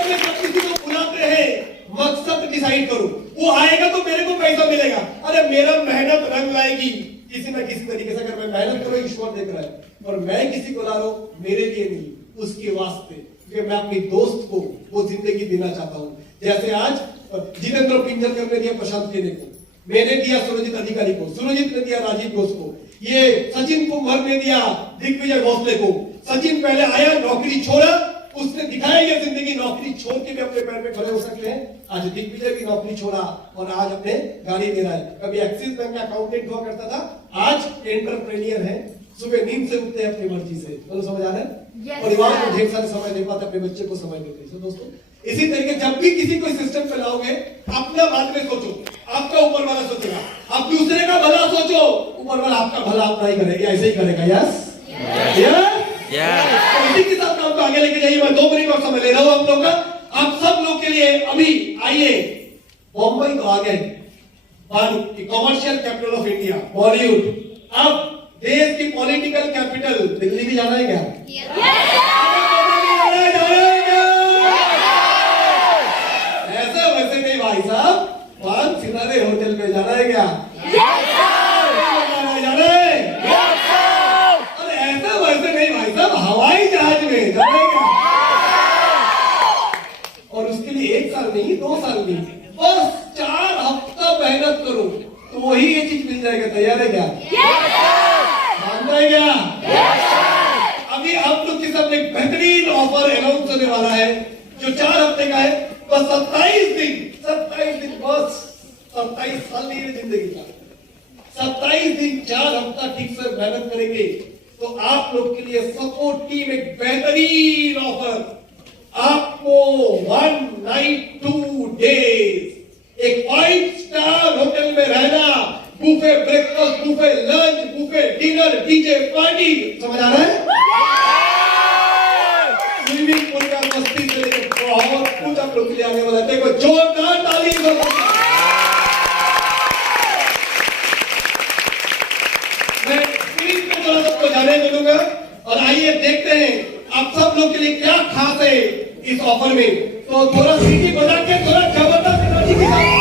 जब किसी को बुलाते हैं मकसद डिसाइड करो, वो आएगा तो मेरे को पैसा मिलेगा, अरे मेरा मेहनत रंग लाएगी किसी न किसी तरीके से। अगर मैं मेहनत करो ईश्वर देख रहा है, और मैं किसी को ला रहा हूं मेरे लिए नहीं, उसके वास्ते, क्योंकि मैं अपनी दोस्त को वो जिंदगी देना चाहता हूं। जैसे आज जितेंद्र पिंजरकर ने दिया प्रशांत केने को, मैंने दिया सुरजीत अधिकारी को, सुरजीत ने दिया राजीव घोष को, ये सचिन कुमार ने दिया दिग्विजय भोसले को। सचिन पहले आया, नौकरी छोड़ा, उसने दिखाया ये जिंदगी नौकरी छोड़ के भी अपने पैर पे खड़े हो सकते हैं। आज दिग्विजय भी नौकरी छोड़ा और आज अपने गाड़ी दे रहा है। कभी एक्सिस बैंक का अकाउंटेंट हुआ करता था, आज एंटरप्रेन्योर है, सुबह नींद से उठते हैं अपनी मर्जी से। बोलो समझ आ रहा है? परिवार को ढेर सारे समय दे पाते, अपने बच्चे को समय देते हैं। दोस्तों इसी तरीके जब भी किसी को सिस्टम पे लाओगे, अपना बाद में सोचो, आपका ऊपर वाला सोचेगा, आप दूसरे का भला सोचो, ऊपर वाला आपका भला अपना ही करेगा, ऐसे ही करेगा। यस इसी के साथ काम को आगे लेके जाइए। मैं 2 मिनट और समय ले रहा हूं आप लोग का, आप सब लोग के लिए। अभी आइए, बॉम्बे तो आ गए, commercial capital of India, Bollywood. अब देश की पॉलिटिकल कैपिटल दिल्ली भी जाना है क्या? ऐसा वैसे नहीं भाई साहब, 5 सितारे होटल में जाना है क्या? जाना है? अरे ऐसा वैसे नहीं भाई साहब, हवाई जहाज में जाना है क्या? और उसके लिए 1 साल नहीं, 2 साल नहीं, बस 4 हफ्ता मेहनत करो तो वही ये चीज मिल जाएगा। तैयार है क्या? मानता है क्या? अभी आप लोग के सामने एक बेहतरीन ऑफर अनाउंस होने वाला है जो 4 हफ्ते का है, बस 27 दिन, बस 27 साल नहीं है जिंदगी का, 27 दिन 4 हफ्ता ठीक से मेहनत करेंगे तो आप लोग के लिए सपोर्ट टीम एक बेहतरीन ऑफर, आपको 1 नाइट 2 डेज एक 5 स्टार होटल में रहना, buffet breakfast, buffet lunch, buffet dinner, DJ party. समझ आ रहा है? स्विमिंग पूल का मस्ती से लेकर बहुत कुछ आप लोग के लिए आने वाला है। देखो जोरदार ताली दो। मैं स्क्रीन पे थोड़ा सबको जाने दे दूंगा और आइए देखते हैं आप सब लोग के लिए क्या खास है इस ऑफर में। तो थोड़ा सीटी बजा के थोड़ा जबरदस्त एनर्जी के साथ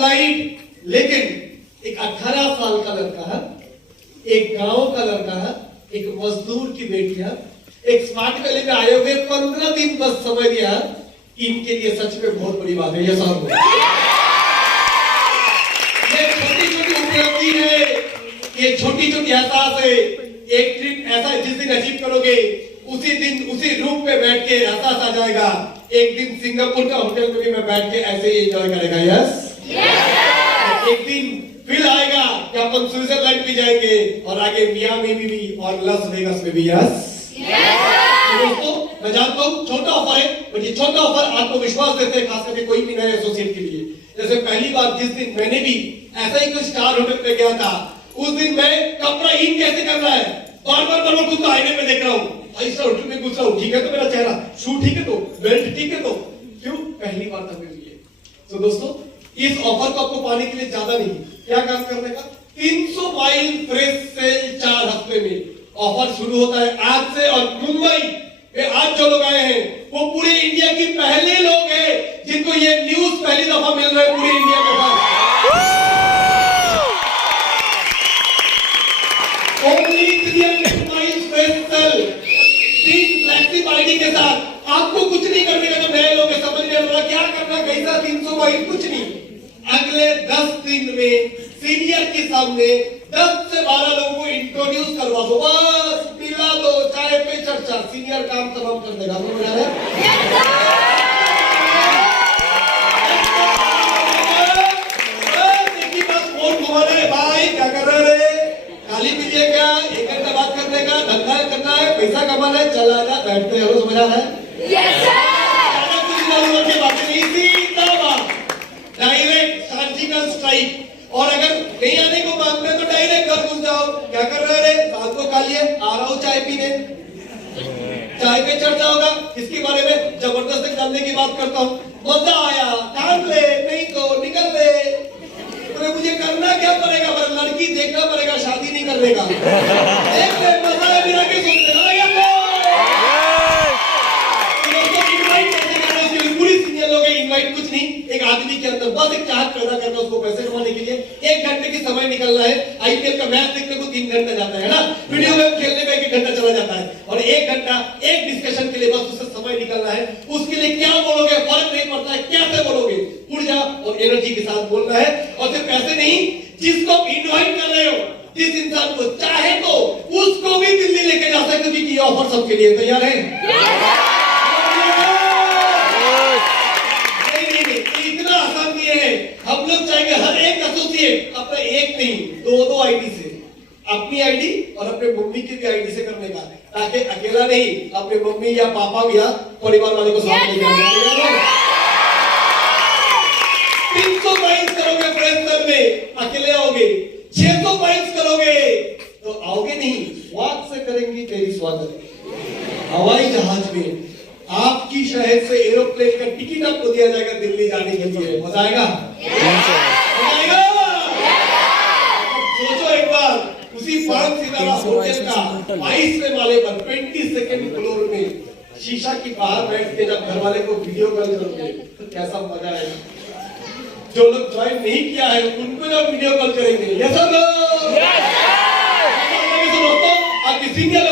फ्लाइट, लेकिन एक 18 साल का लड़का है, एक गांव का लड़का है, एक मजदूर की बेटी है, एक स्मार्ट वैली में आए हुए 15 दिन बस समय दिया, इनके लिए सच में बहुत बड़ी बात है। ये सब ये छोटी छोटी उपलब्धि है, ये छोटी छोटी एहसास है। एक ट्रिप ऐसा है जिस दिन अचीव करोगे उसी दिन उसी रूम पे बैठ के एहसास आ जाएगा। एक दिन सिंगापुर का होटल में भी मैं बैठ के ऐसे ही एंजॉय करेगा। यस, एक दिन फिर आएगा कि अपन स्विट्जरलैंड भी जाएंगे और आगे मियामी में भी और लस वेगस में भी। यस दोस्तों, मैं जानता हूँ छोटा ऑफर है, बट ये छोटा ऑफर आत्मविश्वास देते हैं, खास करके कोई भी नए एसोसिएट के लिए। जैसे पहली बार जिस दिन मैंने भी ऐसा ही कोई स्टार होटल पे गया था, उस दिन मैं कपड़ा इन कैसे करना है बार बार खुद को आईने में देख रहा हूँ। ऐसा होटल में घुस रहा हूँ, ठीक है तो मेरा चेहरा, शू ठीक है तो, बेल्ट ठीक है तो, क्यों? पहली बार था मेरे लिए। तो दोस्तों, इस ऑफर को आपको पाने के लिए ज्यादा नहीं, क्या काम करने का, 300 माइल फ्रेश सेल 4 हफ्ते में। ऑफर शुरू होता है आज से, और मुंबई में आज जो लोग आए हैं वो पूरे इंडिया की पहले लोग हैं जिनको ये न्यूज पहली दफा मिल रहा है पूरे इंडिया में। Only 300 mile fresh sale, 3 flagship ID के साथ। आपको कुछ नहीं करने का, जो नए लोग समझ नहीं आ रहा क्या करना, कैसा 300 माइल, कुछ नहीं। अगले 10 दिन में सीनियर के सामने 10 से 12 लोगों को इंट्रोड्यूस करवा दो, बस पिला दो, चाय पे चर्चा, सीनियर काम तमाम कर देगा। भाई क्या कर रहे रे, खाली पीजिए क्या, 1 घंटा बात करने का, धंधा करना है, पैसा कमाना है, चला जा बैठते हैं, समझ आ रहा है? Yes sir. Direct surgical strike, और अगर नहीं आने को मांगते तो डायरेक्ट घर घुस जाओ। क्या कर रहे रे, रात को खा लिए, आ रहा हूँ चाय पीने, चाय पे चर्चा होगा, इसके बारे में जबरदस्त जानने की बात करता हूँ। मजा आया, ठान ले, नहीं तो निकल ले। तो मुझे करना क्या पड़ेगा, पर लड़की देखना पड़ेगा, शादी नहीं करने का। एक ले, मजा है बिना के सोचने का। पूरी सीनियर लोग इनवाइट कुछ नहीं, एक आदमी के अंदर बस एक चाहत पैदा करना, उसको पैसे कमाने के लिए 1 घंटे की समय निकलना है। आईपीएल का मैच देखने को 3 घंटा जाता है ना, वीडियो गेम खेलने में 1 घंटा चला जाता है, और 1 घंटा एक डिस्कशन के लिए बस उससे समय निकलना है। उसके लिए क्या बोलोगे फर्क नहीं पड़ता है, कैसे बोलोगे, ऊर्जा और एनर्जी के साथ बोलना है। और सिर्फ पैसे नहीं, जिसको इनवाइट कर रहे हो, जिस इंसान को चाहे तो उसको भी दिल्ली लेके जा सकते हो, क्योंकि ये ऑफर सबके लिए तैयार है। हम लोग चाहेंगे हर एक एसोसिएट अपना एक नहीं 2 आईडी से, अपनी आईडी और अपने मम्मी की भी आईडी से करने का, ताकि अकेला नहीं, अपने मम्मी या पापा या परिवार वाले को साथ लेकर 300 माइल्स करोगे फ्रेंड्स में, अकेले आओगे। 600 माइल्स करोगे तो आओगे नहीं, वॉक से करेंगी तेरी स्वागत। हवाई जहाज में आपकी शहर से एरोप्लेन का टिकट आपको दिया जाएगा दिल्ली जाने के लिए। मजा आएगा? सोचो एक बार, उसी 5 सितारा होटल का 22वें माले पर 22nd फ्लोर में शीशा की बाहर बैठ के जब घर वाले को वीडियो कॉल करोगे तो कैसा मजा आएगा। जो लोग ज्वाइन नहीं किया है उनको जब वीडियो कॉल करेंगे, ये सब दोस्तों आपकी सीनियर